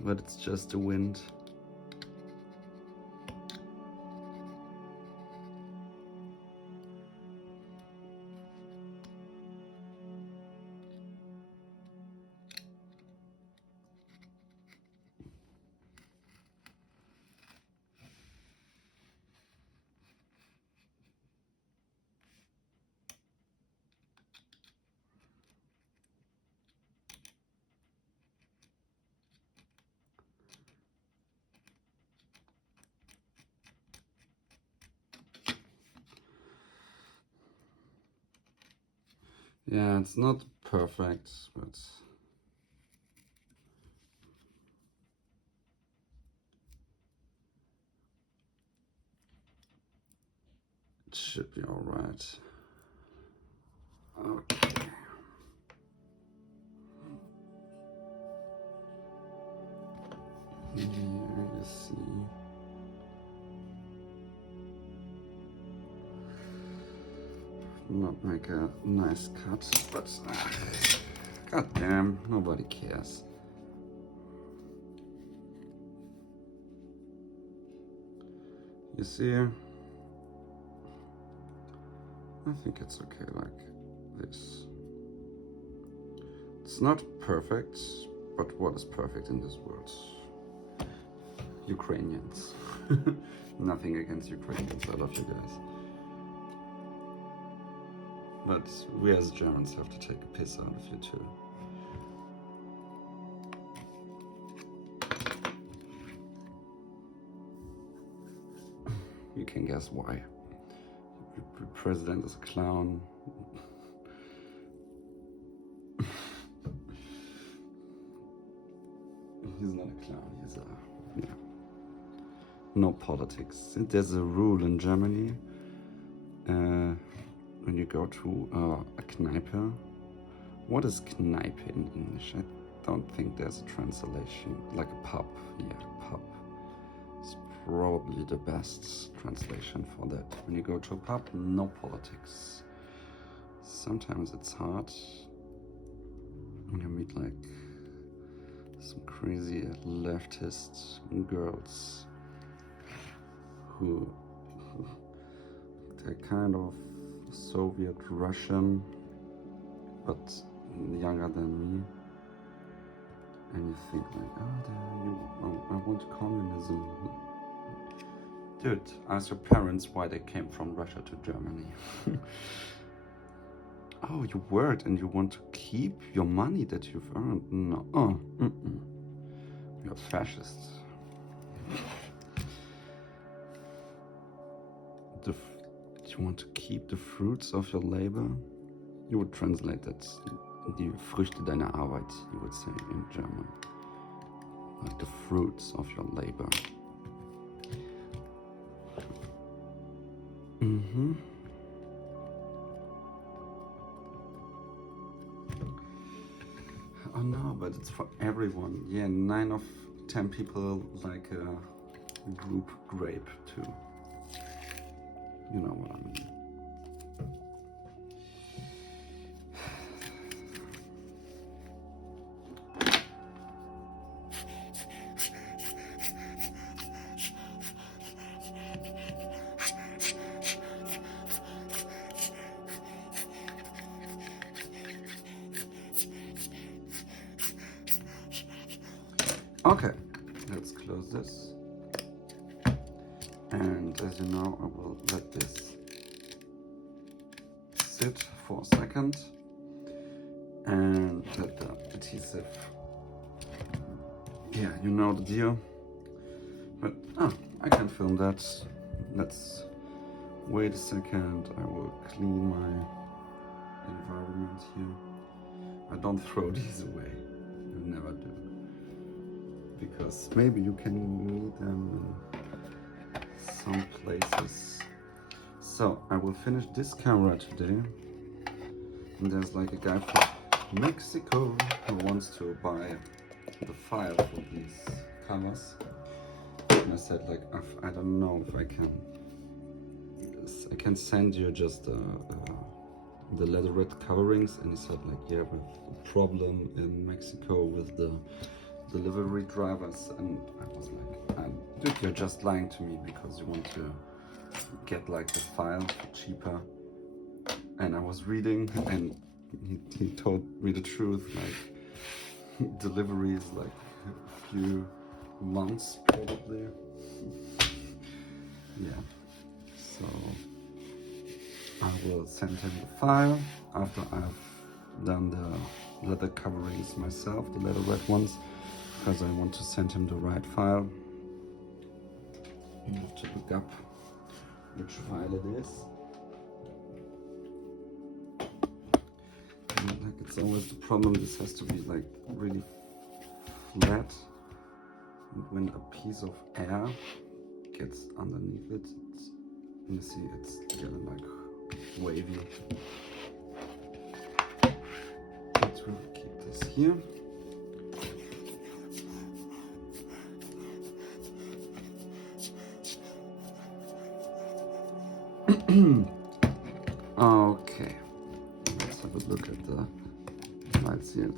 but it's just the wind. Yeah, it's not perfect, but it should be all right. Okay. Here you see. Not make a nice cut, but god damn, nobody cares. You see, I think it's okay like this. It's not perfect, but what is perfect in this world? Ukrainians. Nothing against Ukrainians, I love you guys. But we as Germans have to take a piss out of you too. You can guess why. The president is a clown. He's not a clown, he's a, yeah. No politics. There's a rule in Germany. When you go to a Kneipe, what is Kneipe in English? I don't think there's a translation. Like a pub, yeah, pub. It's probably the best translation for that. When you go to a pub, no politics. Sometimes it's hard when you meet like some crazy leftist girls who they're kind of Soviet Russian, but younger than me. And you think like, I want communism. Dude, ask your parents why they came from Russia to Germany. Oh, you worked and you want to keep your money that you've earned? No. You're a fascist. You want to keep the fruits of your labor? You would translate that. Die Früchte deiner Arbeit, you would say in German. Like the fruits of your labor. Oh no, but it's for everyone. Yeah, 9 of 10 people like a group grape too. You know what I mean. Okay, let's close this. And as you know, I will let this sit for a second and let the adhesive, yeah, you know the deal. But I can film that. Let's wait a second. I will clean my environment here. I don't throw these away. I never do. Because maybe you can need them in some places. So I will finish this camera today. And there's like a guy from Mexico who wants to buy the file for these covers. And I said like, I don't know if I can send you just the leatherette coverings. And he said like, yeah, with the problem in Mexico with the delivery drivers. And I was like, dude, you're just lying to me because you want to get like the file for cheaper. And I was reading and he told me the truth, like delivery is like a few months probably. Yeah, so I will send him the file after I've done the leather coverings myself, the leatherette ones, because I want to send him the right file. You have to look up which file it is. And like it's always the problem, this has to be like really flat. And when a piece of air gets underneath it, you see it's getting like wavy. Let's really keep this here. Okay, let's have a look at the lights here.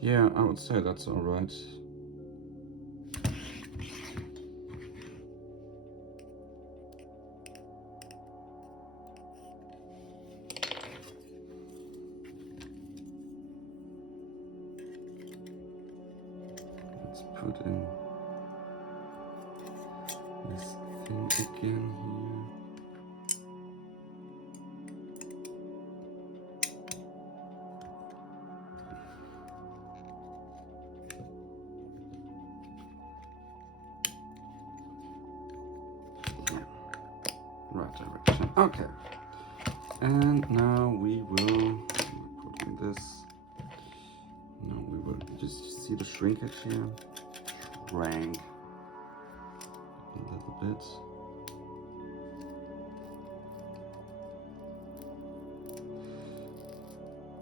Yeah, I would say that's all right. Let's put in this thing again here. Right direction. Okay. And now we will put in this. Now we will just see the shrinkage here. Shrank a little bit.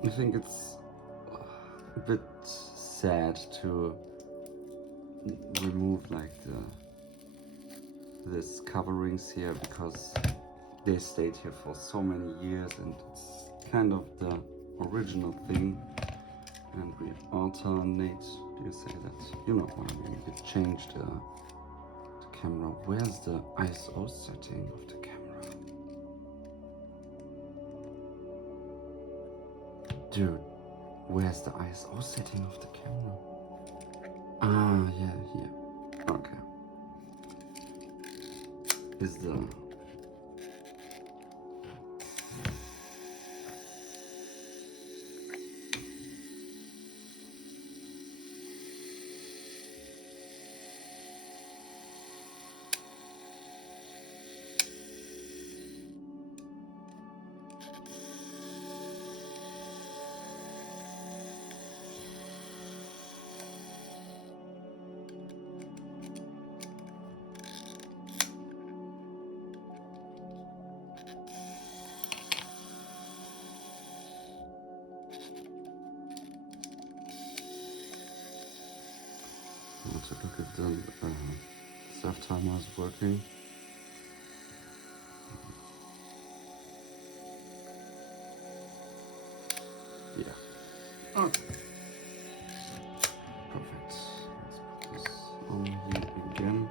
I think it's a bit sad to remove like this coverings here because they stayed here for so many years and it's kind of the original thing, and we alternate. Do you say that? You know what I mean. You change the camera. Where's the ISO setting of the camera? Dude, where's the ISO setting of the camera? Ah, yeah, here. Okay. Is the to look if the surf timer is working. Yeah. Okay. Perfect. Let's put this on here again.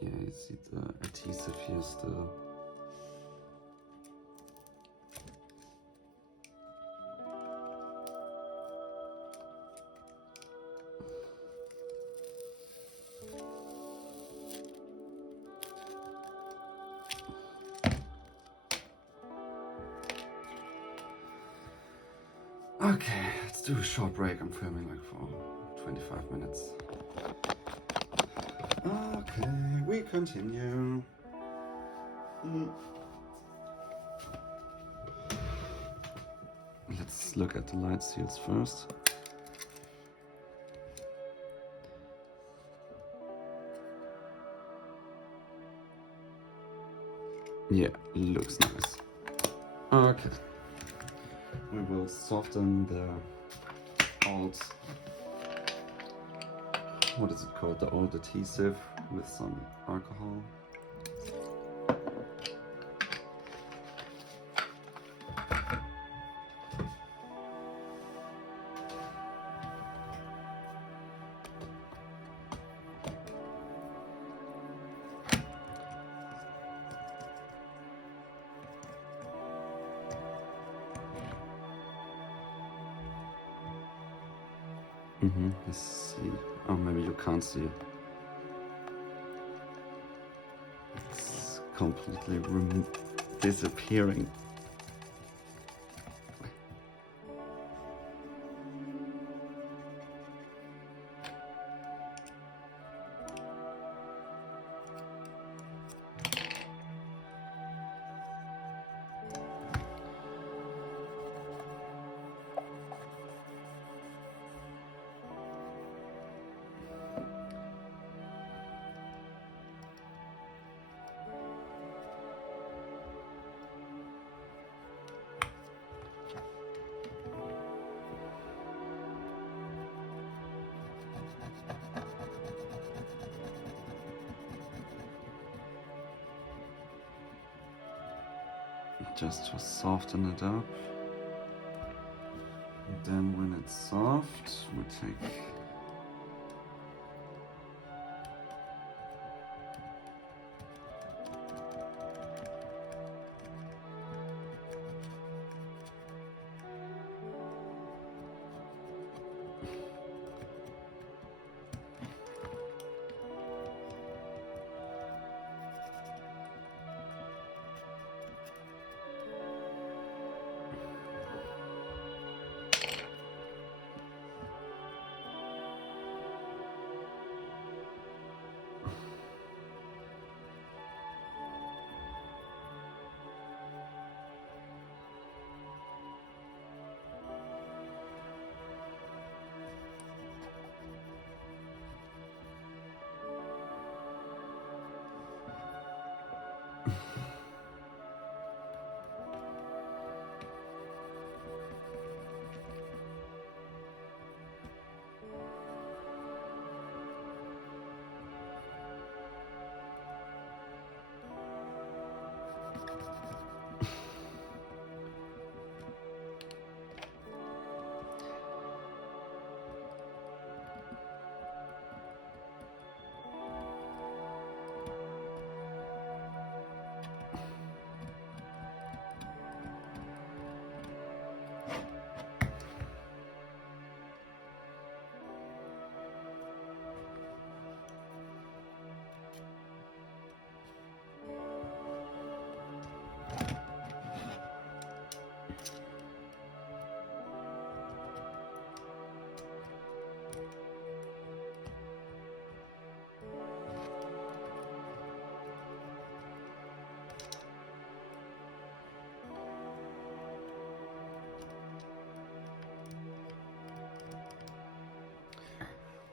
Yeah, you see the adhesive here still. Okay, let's do a short break. I'm filming like for 25 minutes. Okay, we continue. Let's look at the light seals first. Yeah, looks nice. Okay. We will soften the old, what is it called? The old adhesive with some alcohol. Let's see. Oh, maybe you can't see it. It's completely disappearing. Just to soften it up. And then when it's soft, we take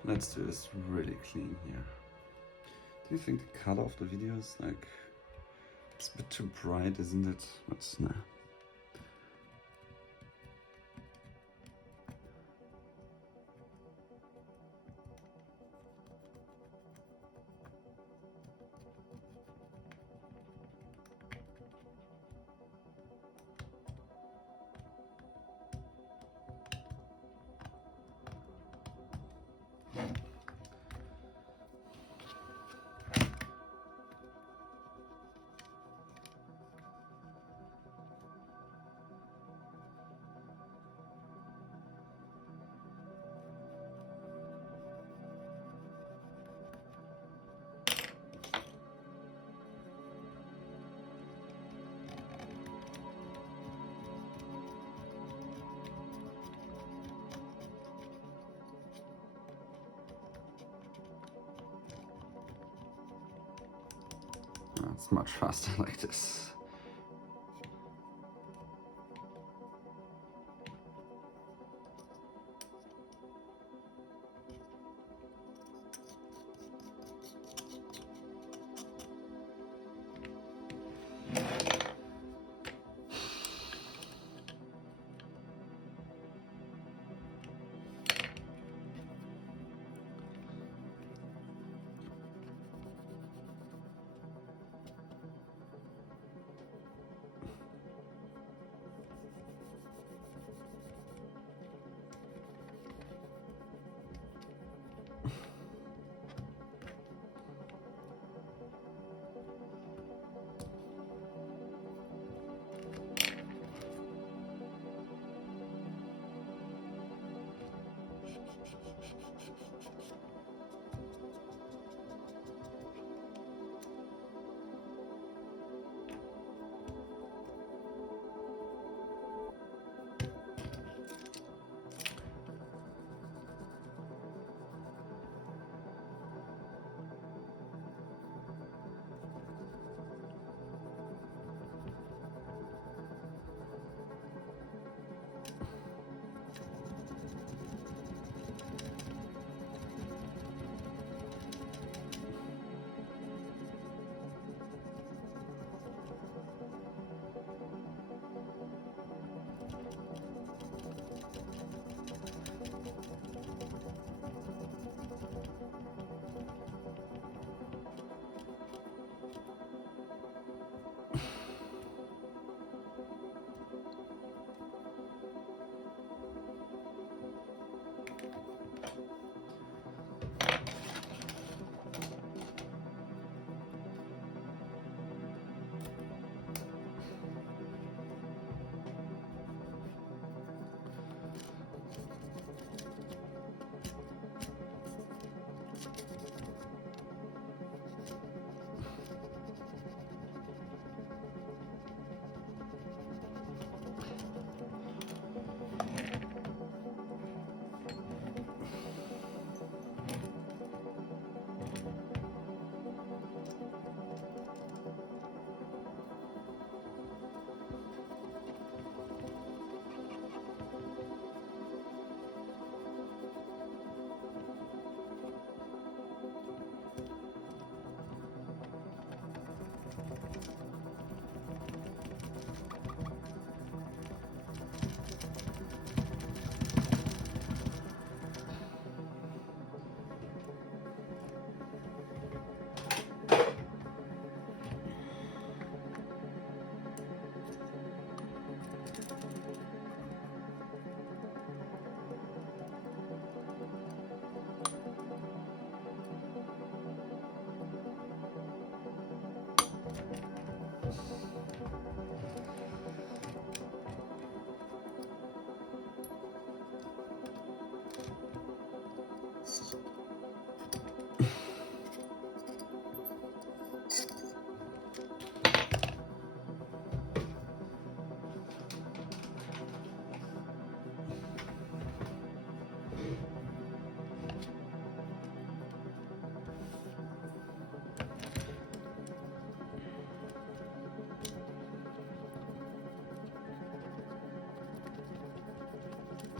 Let's do this really clean here. Do you think the color of the video is like, it's a bit too bright, isn't it? But nah. It's much faster like this.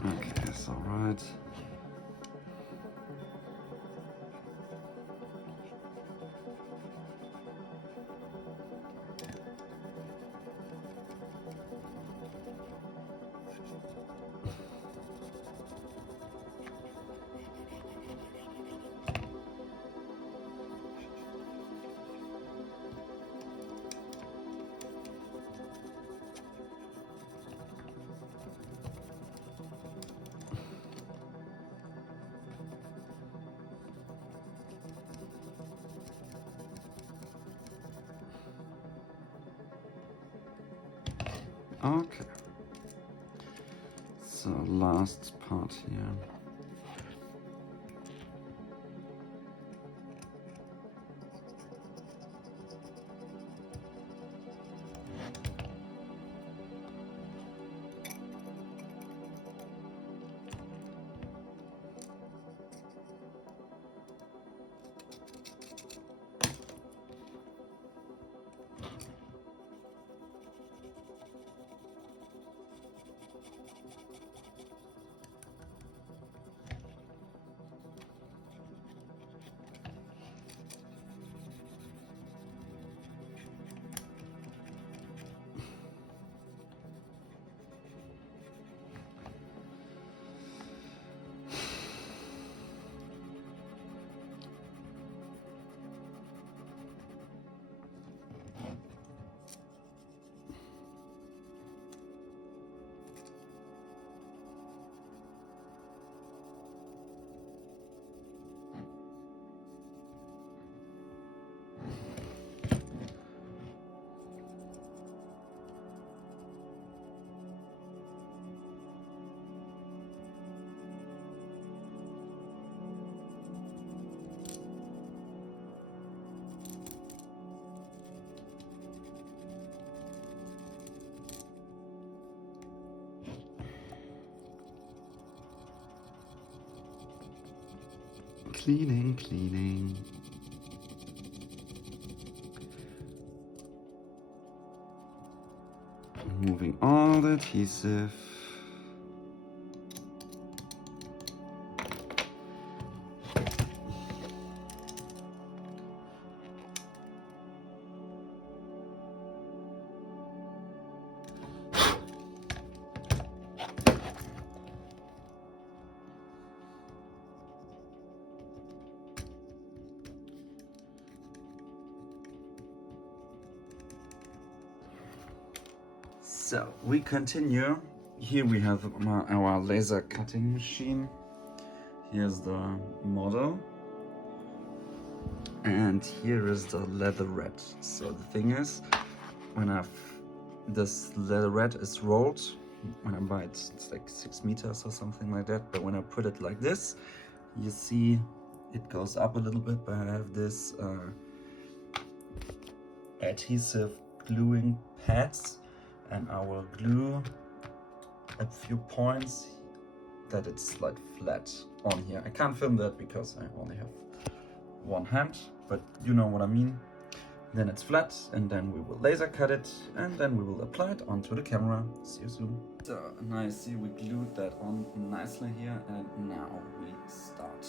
Okay, that's all right. Okay. So last part here. Cleaning, cleaning. Removing all the adhesive. So we continue. Here we have our laser cutting machine. Here's the model. And here is the leatherette. So the thing is, when this leatherette is rolled, when I buy it, it's like 6 meters or something like that. But when I put it like this, you see it goes up a little bit, but I have this adhesive gluing pads, and I will glue a few points that it's like flat on here. I can't film that because I only have one hand, but you know what I mean. Then it's flat, and then we will laser cut it, and then we will apply it onto the camera. See you soon. So now you see we glued that on nicely here, and now we start.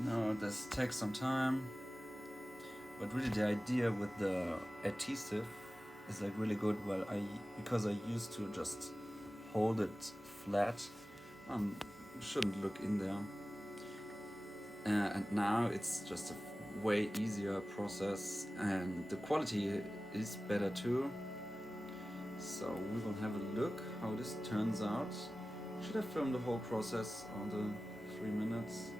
Now this takes some time, but really the idea with the adhesive is like really good. Well, because I used to just hold it flat, shouldn't look in there. And now it's just a way easier process, and the quality is better too. So we will have a look how this turns out. Should I film the whole process on the 3 minutes?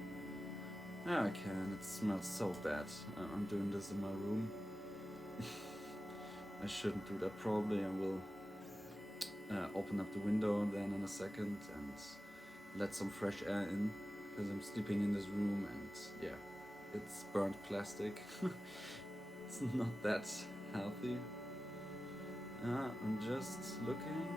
Yeah, I can. It smells so bad. I'm doing this in my room. I shouldn't do that probably. I will open up the window then in a second and let some fresh air in, because I'm sleeping in this room and yeah, it's burnt plastic. It's not that healthy. I'm just looking.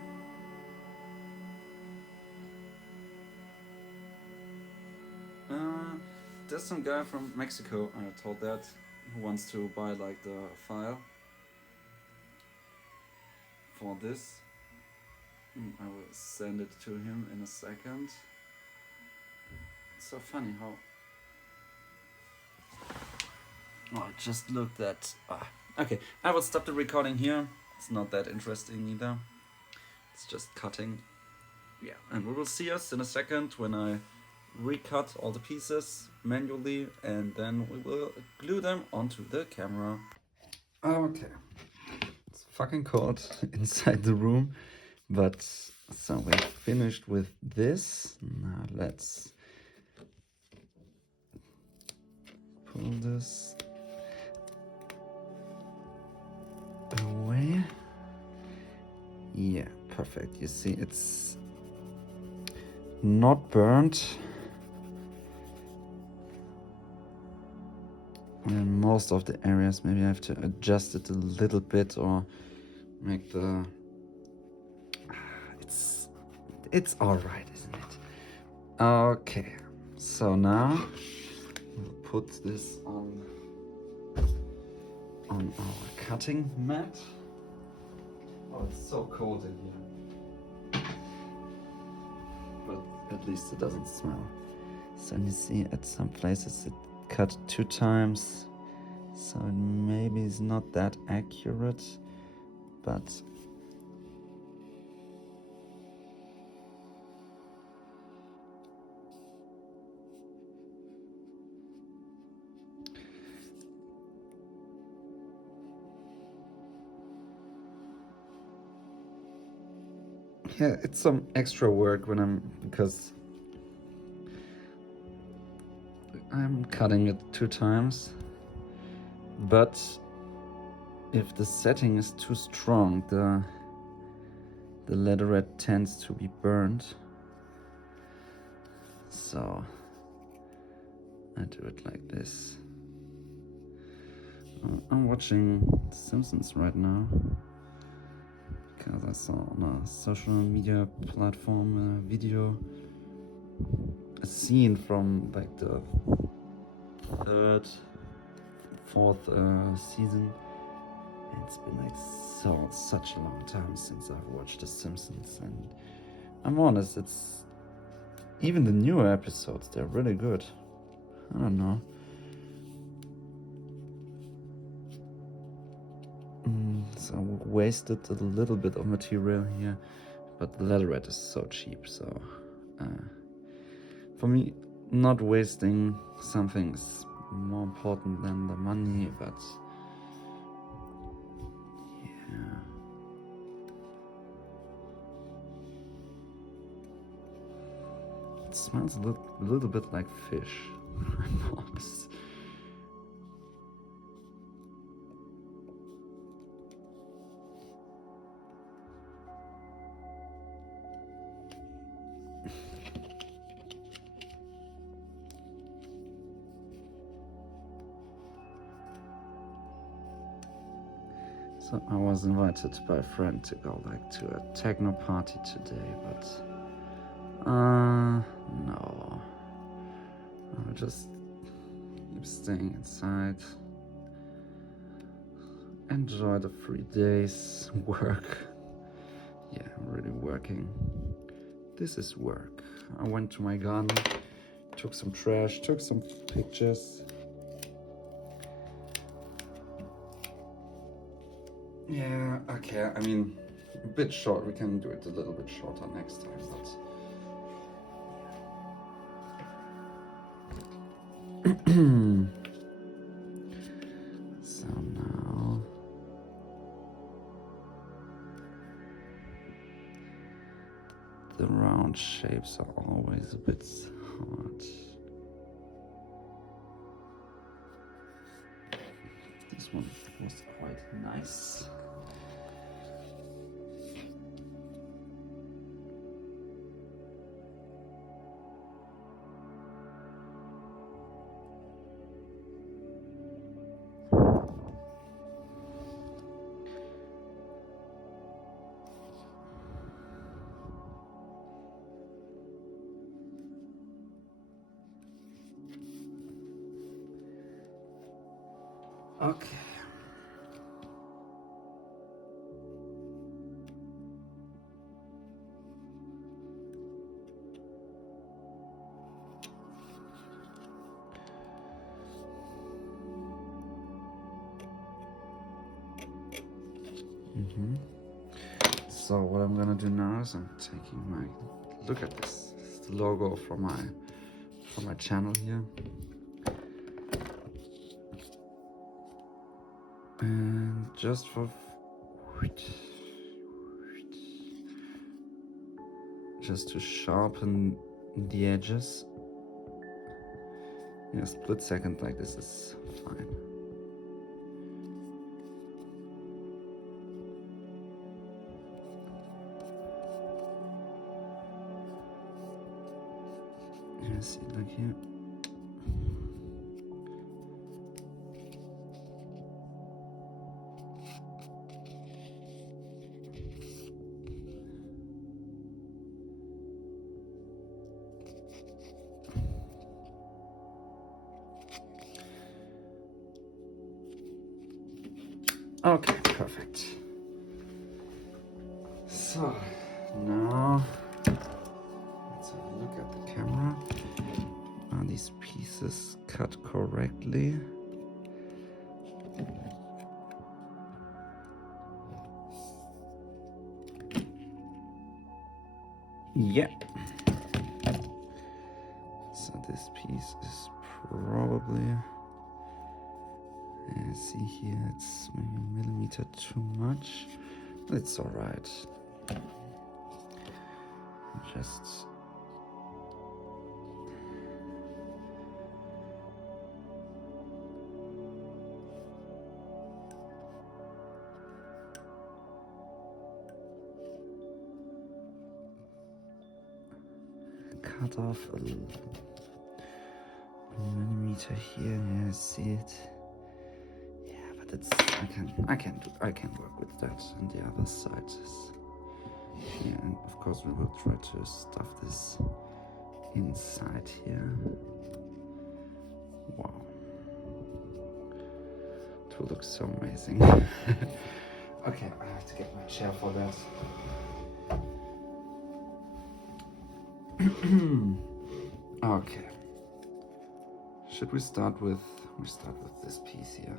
There's some guy from Mexico, I told that, who wants to buy like the file for this. I will send it to him in a second. It's so funny how... Oh, I just looked at... Okay, I will stop the recording here. It's not that interesting either. It's just cutting. Yeah, and we will see us in a second when I recut all the pieces manually, and then we will glue them onto the camera. Okay, it's fucking cold inside the room, but so we're finished with this. Now let's pull this away. perfect. You see, it's not burnt. In most of the areas, maybe I have to adjust it a little bit or make the... It's all right, isn't it? Okay, so now we'll put this on our cutting mat. Oh, it's so cold in here. But at least it doesn't smell. So you see, at some places it cut 2 times, so it maybe is not that accurate, but yeah, it's some extra work because I'm cutting it 2 times, but if the setting is too strong, the leatherette tends to be burned. So I do it like this. I'm watching The Simpsons right now because I saw on a social media platform a video, a scene from like the 3rd, 4th season. It's been like such a long time since I've watched The Simpsons, and I'm honest, it's even the newer episodes, they're really good. I don't know. So I wasted a little bit of material here, but the leatherette is so cheap, so for me, not wasting something is more important than the money, but yeah. It smells a little bit like fish. I'm honest. So I was invited by a friend to go like to a techno party today, but no. I'll just keep staying inside. Enjoy the 3 days, work. Yeah, I'm really working. This is work. I went to my garden, took some trash, took some pictures. Yeah, okay, I mean, a bit short. We can do it a little bit shorter next time, but... So now... The round shapes are always a bit hard. This one was quite nice. Okay. So what I'm gonna do now is I'm taking my, look at this, it's the logo for my channel here. And just to sharpen the edges. In a split second like this is fine. see, look here. Okay, perfect. So now let's have a look at the camera. Are these pieces cut correctly? Yeah. So this piece is probably, see here, it's maybe a millimeter too much. It's all right. Just cut off a millimeter here. Yeah, I see it. Yeah, but it's I can work with that. And the other side is here, and of course we will try to stuff this inside here. Wow, it will look so amazing. Okay, I have to get my chair for that. Okay. Should we start with this piece here?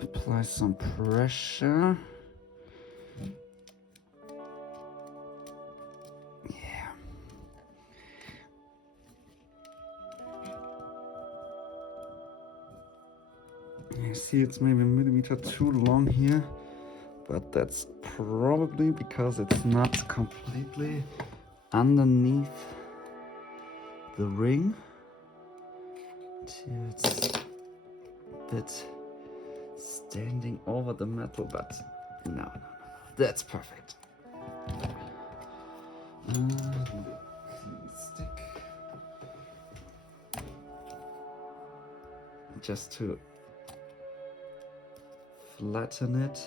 Apply some pressure. Yeah. I see it's maybe a millimeter too long here, but that's probably because it's not completely underneath the ring. It's a bit standing over the metal, but no, that's perfect. Stick just to flatten it.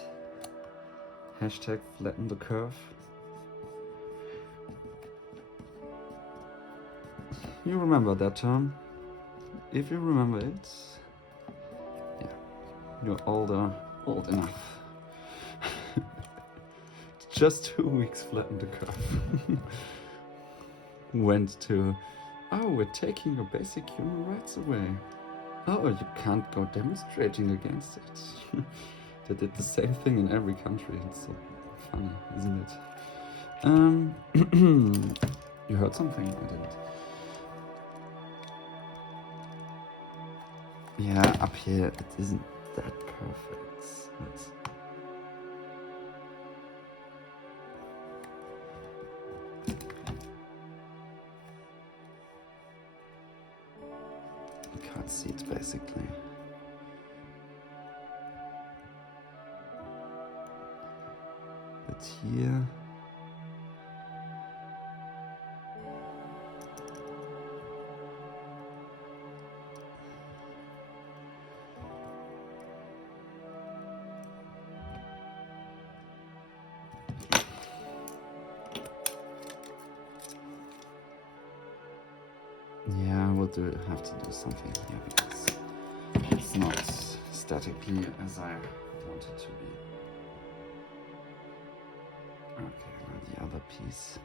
Hashtag flatten the curve. You remember that term? If you remember it, yeah, you're old enough. Just 2 weeks flattened the curve. Went to, oh, we're taking your basic human rights away. Oh, you can't go demonstrating against it. They did the same thing in every country. It's so funny, isn't it? You heard something? I didn't. Yeah, up here it isn't that perfect. You can't see it basically. But here, have to do something here because it's not statically as I want it to be. Okay, now the other piece.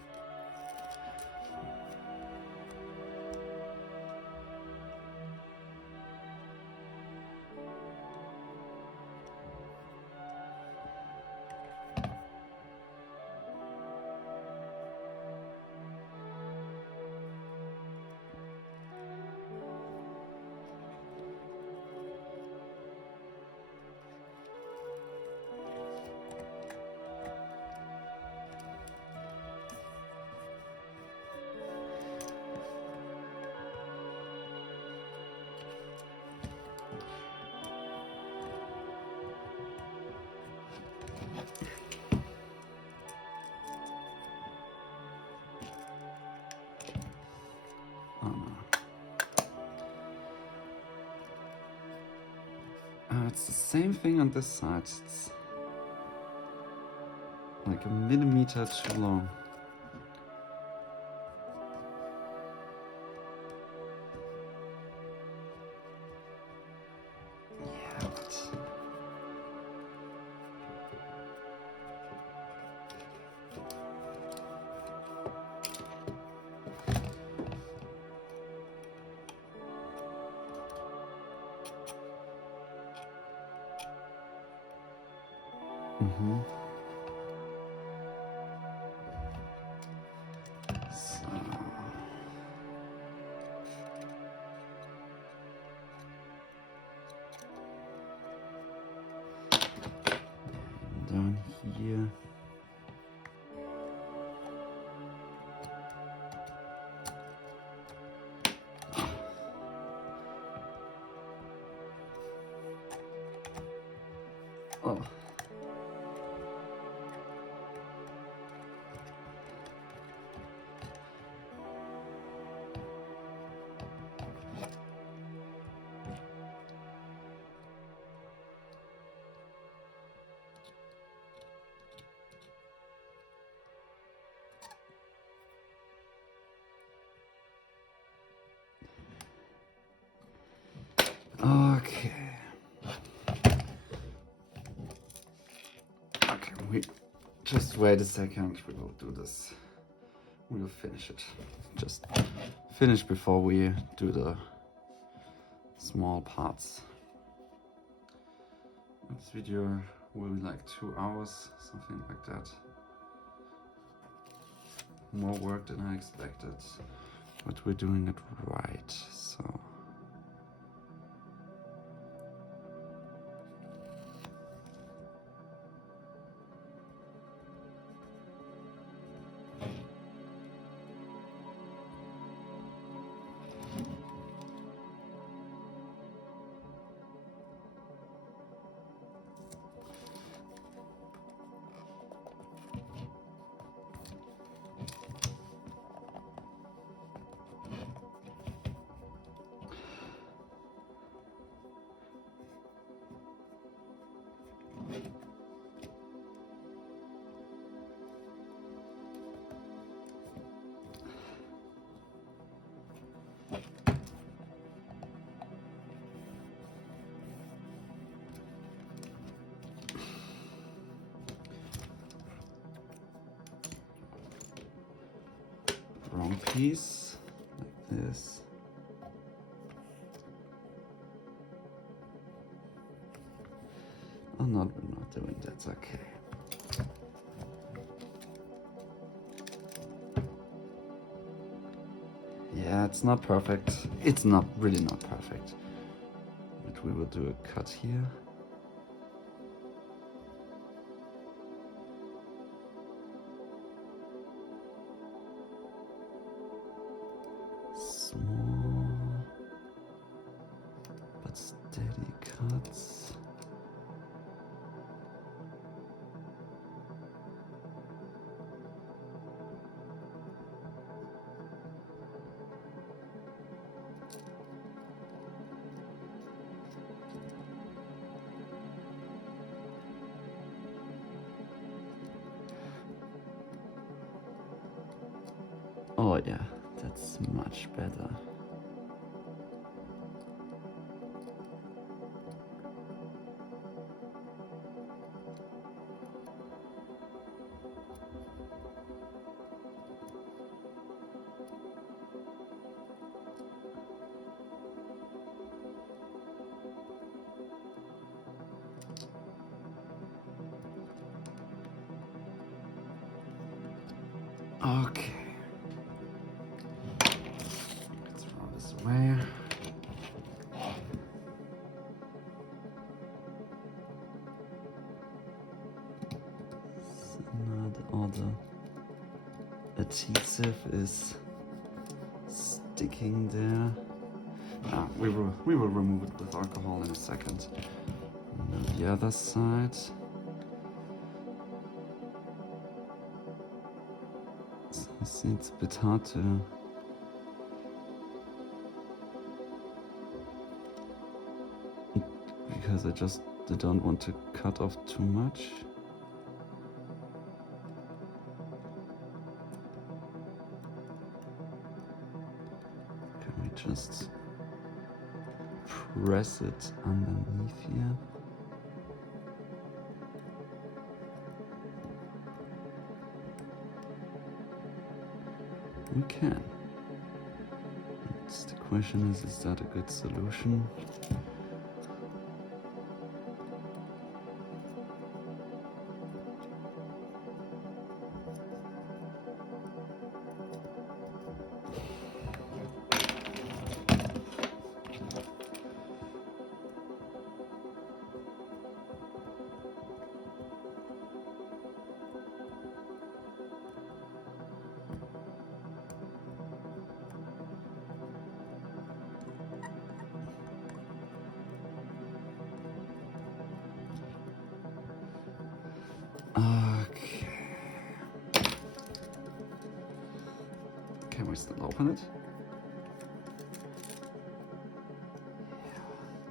Oh no. It's the same thing on this side. It's like a millimeter too long. Yeah, but... So... down here. Oh. Okay. Okay, just wait a second, we will do this. We will finish it. Just finish before we do the small parts. This video will be like 2 hours, something like that. More work than I expected, but we're doing it right, so. Wrong piece, like this. Oh, no, we're not doing that, okay. Yeah, it's not perfect. It's not, really not perfect. But we will do a cut here. Small but steady cuts. Oh yeah, that's much better. the adhesive is sticking there. We will remove it with alcohol in a second. And on the other side, you see it's a bit hard to because I don't want to cut off too much. Can we just press it underneath here? We can. The question is that a good solution? Okay. Can we still open it?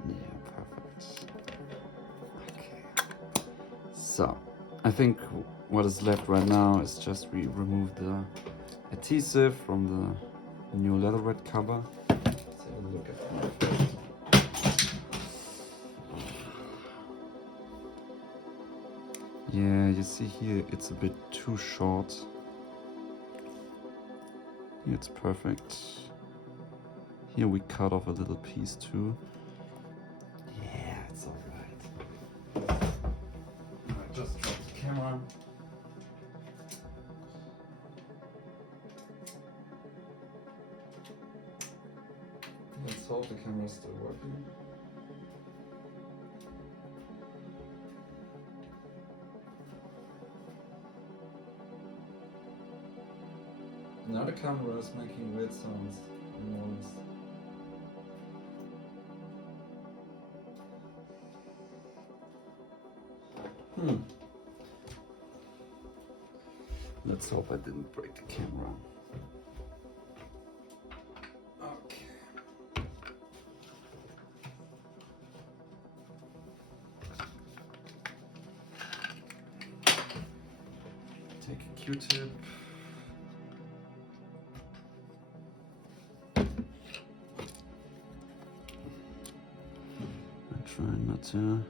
Yeah, perfect. Okay. So, I think what is left right now is just we remove the adhesive from the new leatherette cover. Let's have a look at my face. Yeah, you see here it's a bit too short. Here it's perfect. Here we cut off a little piece too. Yeah, it's alright. I just dropped the camera. Let's hope the camera is still working. Now the camera is making weird sounds and noise. Let's hope I didn't break the camera. Okay. Take a Q-tip. Try not to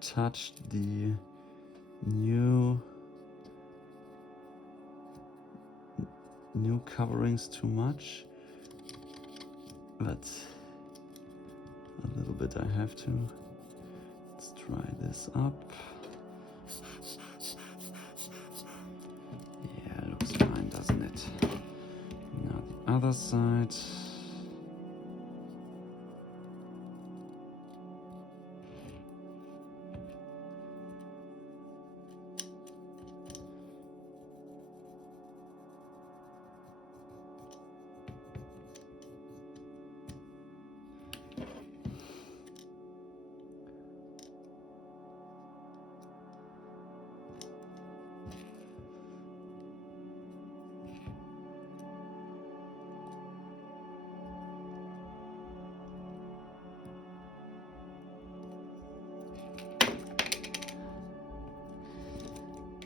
touch the new coverings too much, but a little bit I have to. Let's try this up. Yeah, looks fine, doesn't it? Now the other side.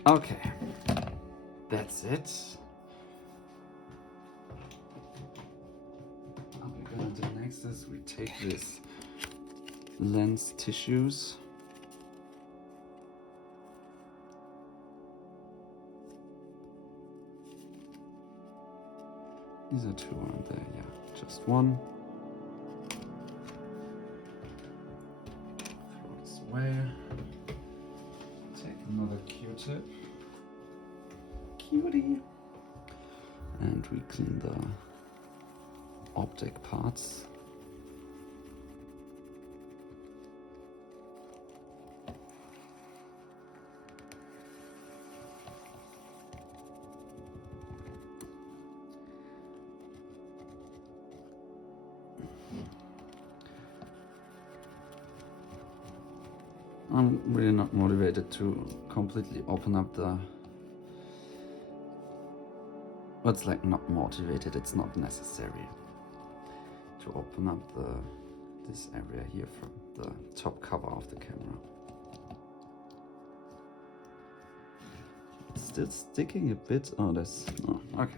Okay, that's it. What we're gonna do next is we take this lens tissues. These are two, aren't there? Yeah, just one. Throw this away. Take another Q-tip. Cutie. And we clean the optic parts. I'm really not motivated to completely open up the... Well, it's like not motivated, it's not necessary to open up this area here from the top cover of the camera. It's still sticking a bit. Oh, that's... Oh, okay.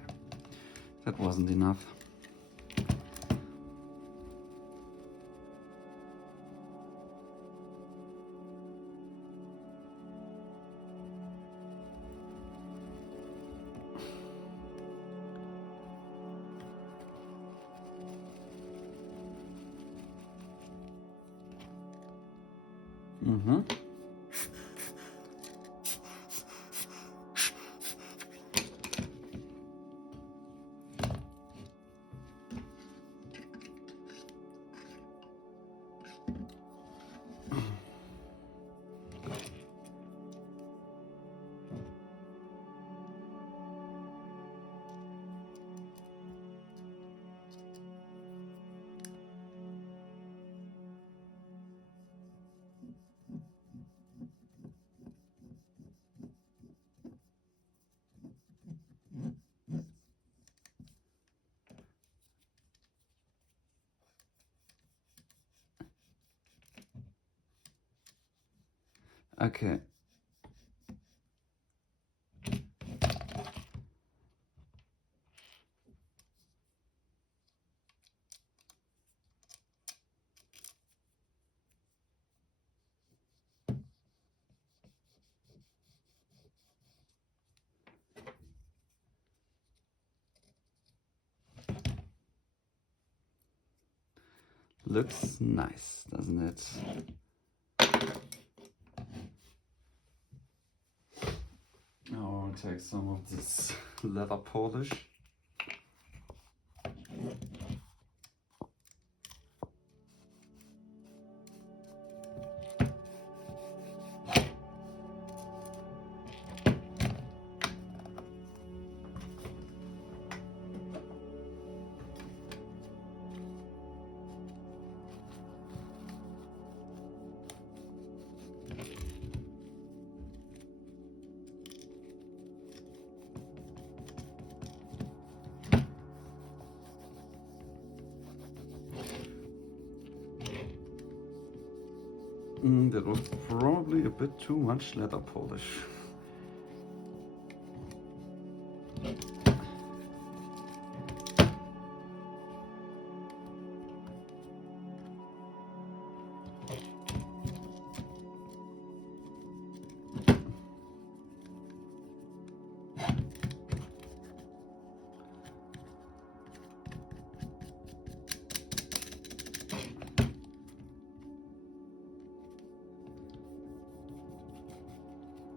That wasn't enough. Mm-hmm. Okay. Looks nice, doesn't it? I'll take some of this leather polish. That was probably a bit too much leather polish.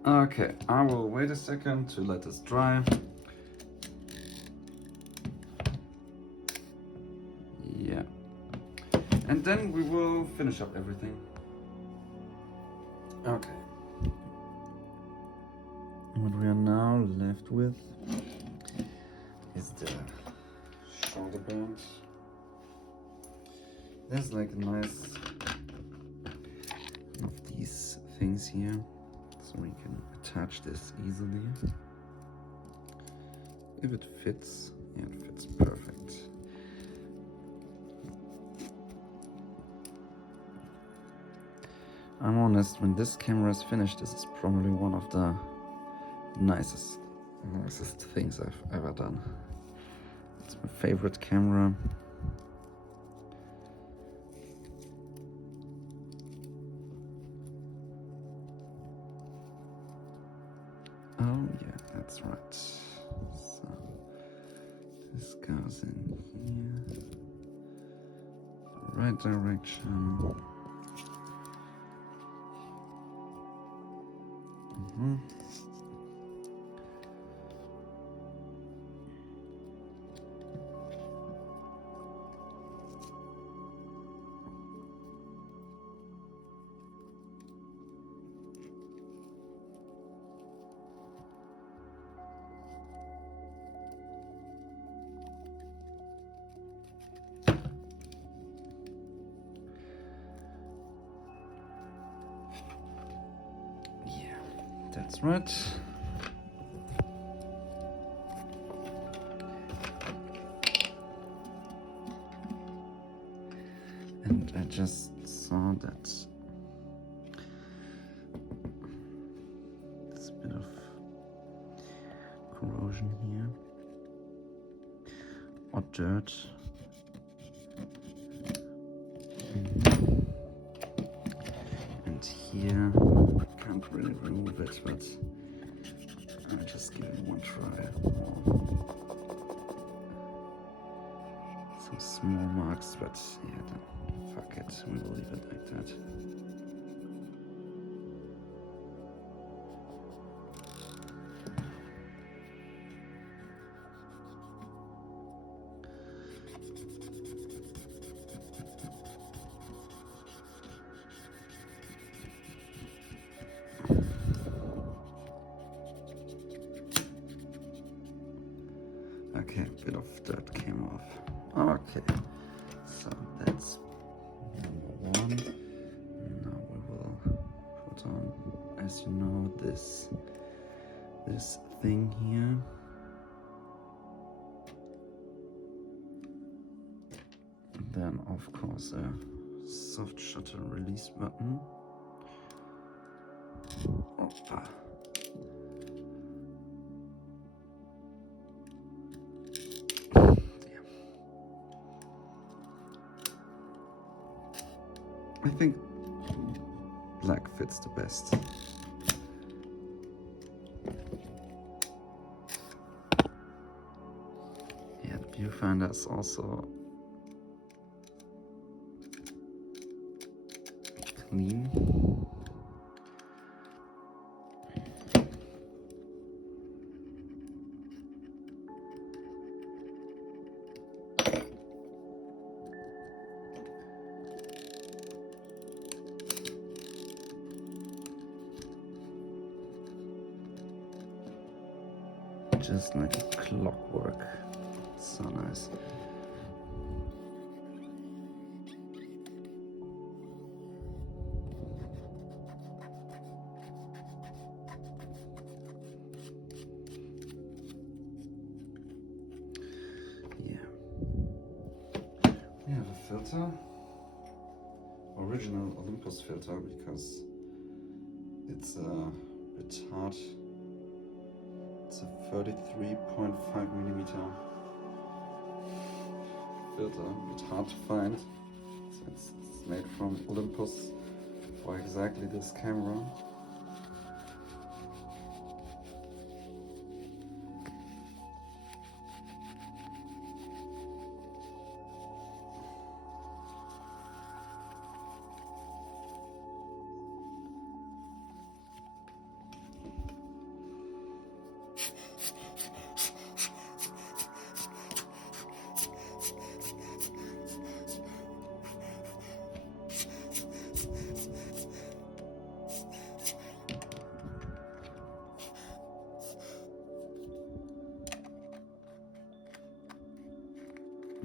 Okay, I will wait a second to let this dry. Yeah. And then we will finish up everything. Okay. What we are now left with is the shoulder band. There's like a nice of these things here, so we can attach this easily. If it fits, yeah, it fits perfect. I'm honest, when this camera is finished, this is probably one of the nicest things I've ever done. It's my favorite camera. Oh yeah, that's right. So this goes in here, right direction. That's right. And I just saw that there's a bit of corrosion here or dirt. And here, can't really remove it, but I'll just give it one try. Some small marks, but yeah, then fuck it, we will leave it like that. Okay, a bit of dirt came off. Okay, so that's number one. Now we will put on, as you know, this thing here. And then, of course, a soft shutter release button. Opa. I think black fits the best. Yeah, the viewfinder is also clean. Just like a clockwork. So nice. Yeah. We have a filter. Original Olympus filter, because it's a bit hard. It's a 33.5 millimeter filter, a bit hard to find. So it's made from Olympus for exactly this camera.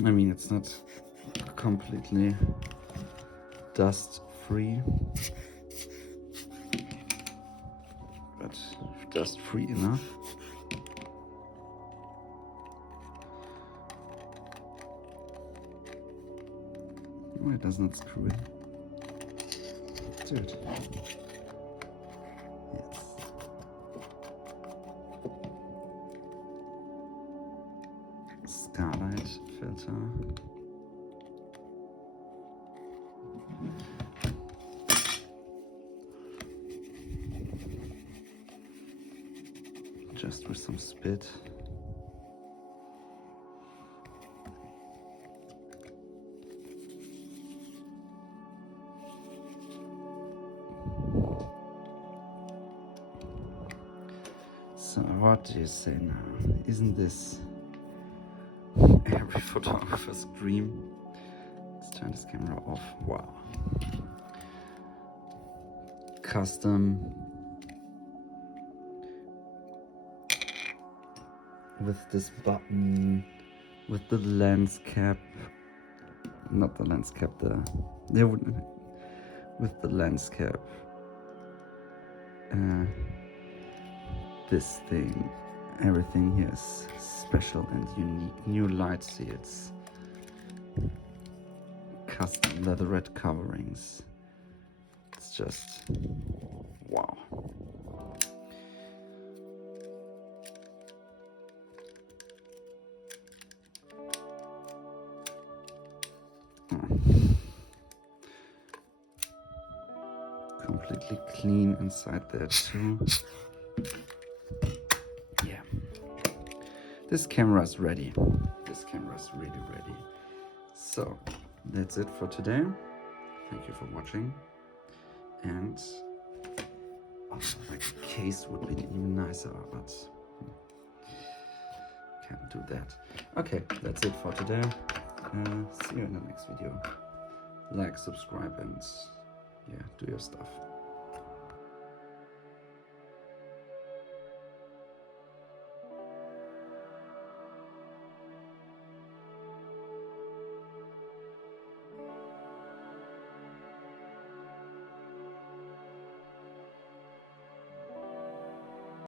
I mean, it's not completely dust free, but dust free enough. Oh, it does not screw in. Dude. Yes. Scarlight filter. Just with some spit. So what do you say now? Isn't this every photographer's dream? Let's turn this camera off. Wow. Custom with this button, with the lens cap, not the lens cap, with the lens cap. this thing. Everything here is special and unique. New light seats, custom leatherette coverings. It's just wow. Completely clean inside there too. Yeah. This camera is ready. This camera is really ready. So that's it for today. Thank you for watching. And like a case would be even nicer, but can't do that. Okay, that's it for today. See you in the next video. Like, subscribe, and yeah, do your stuff.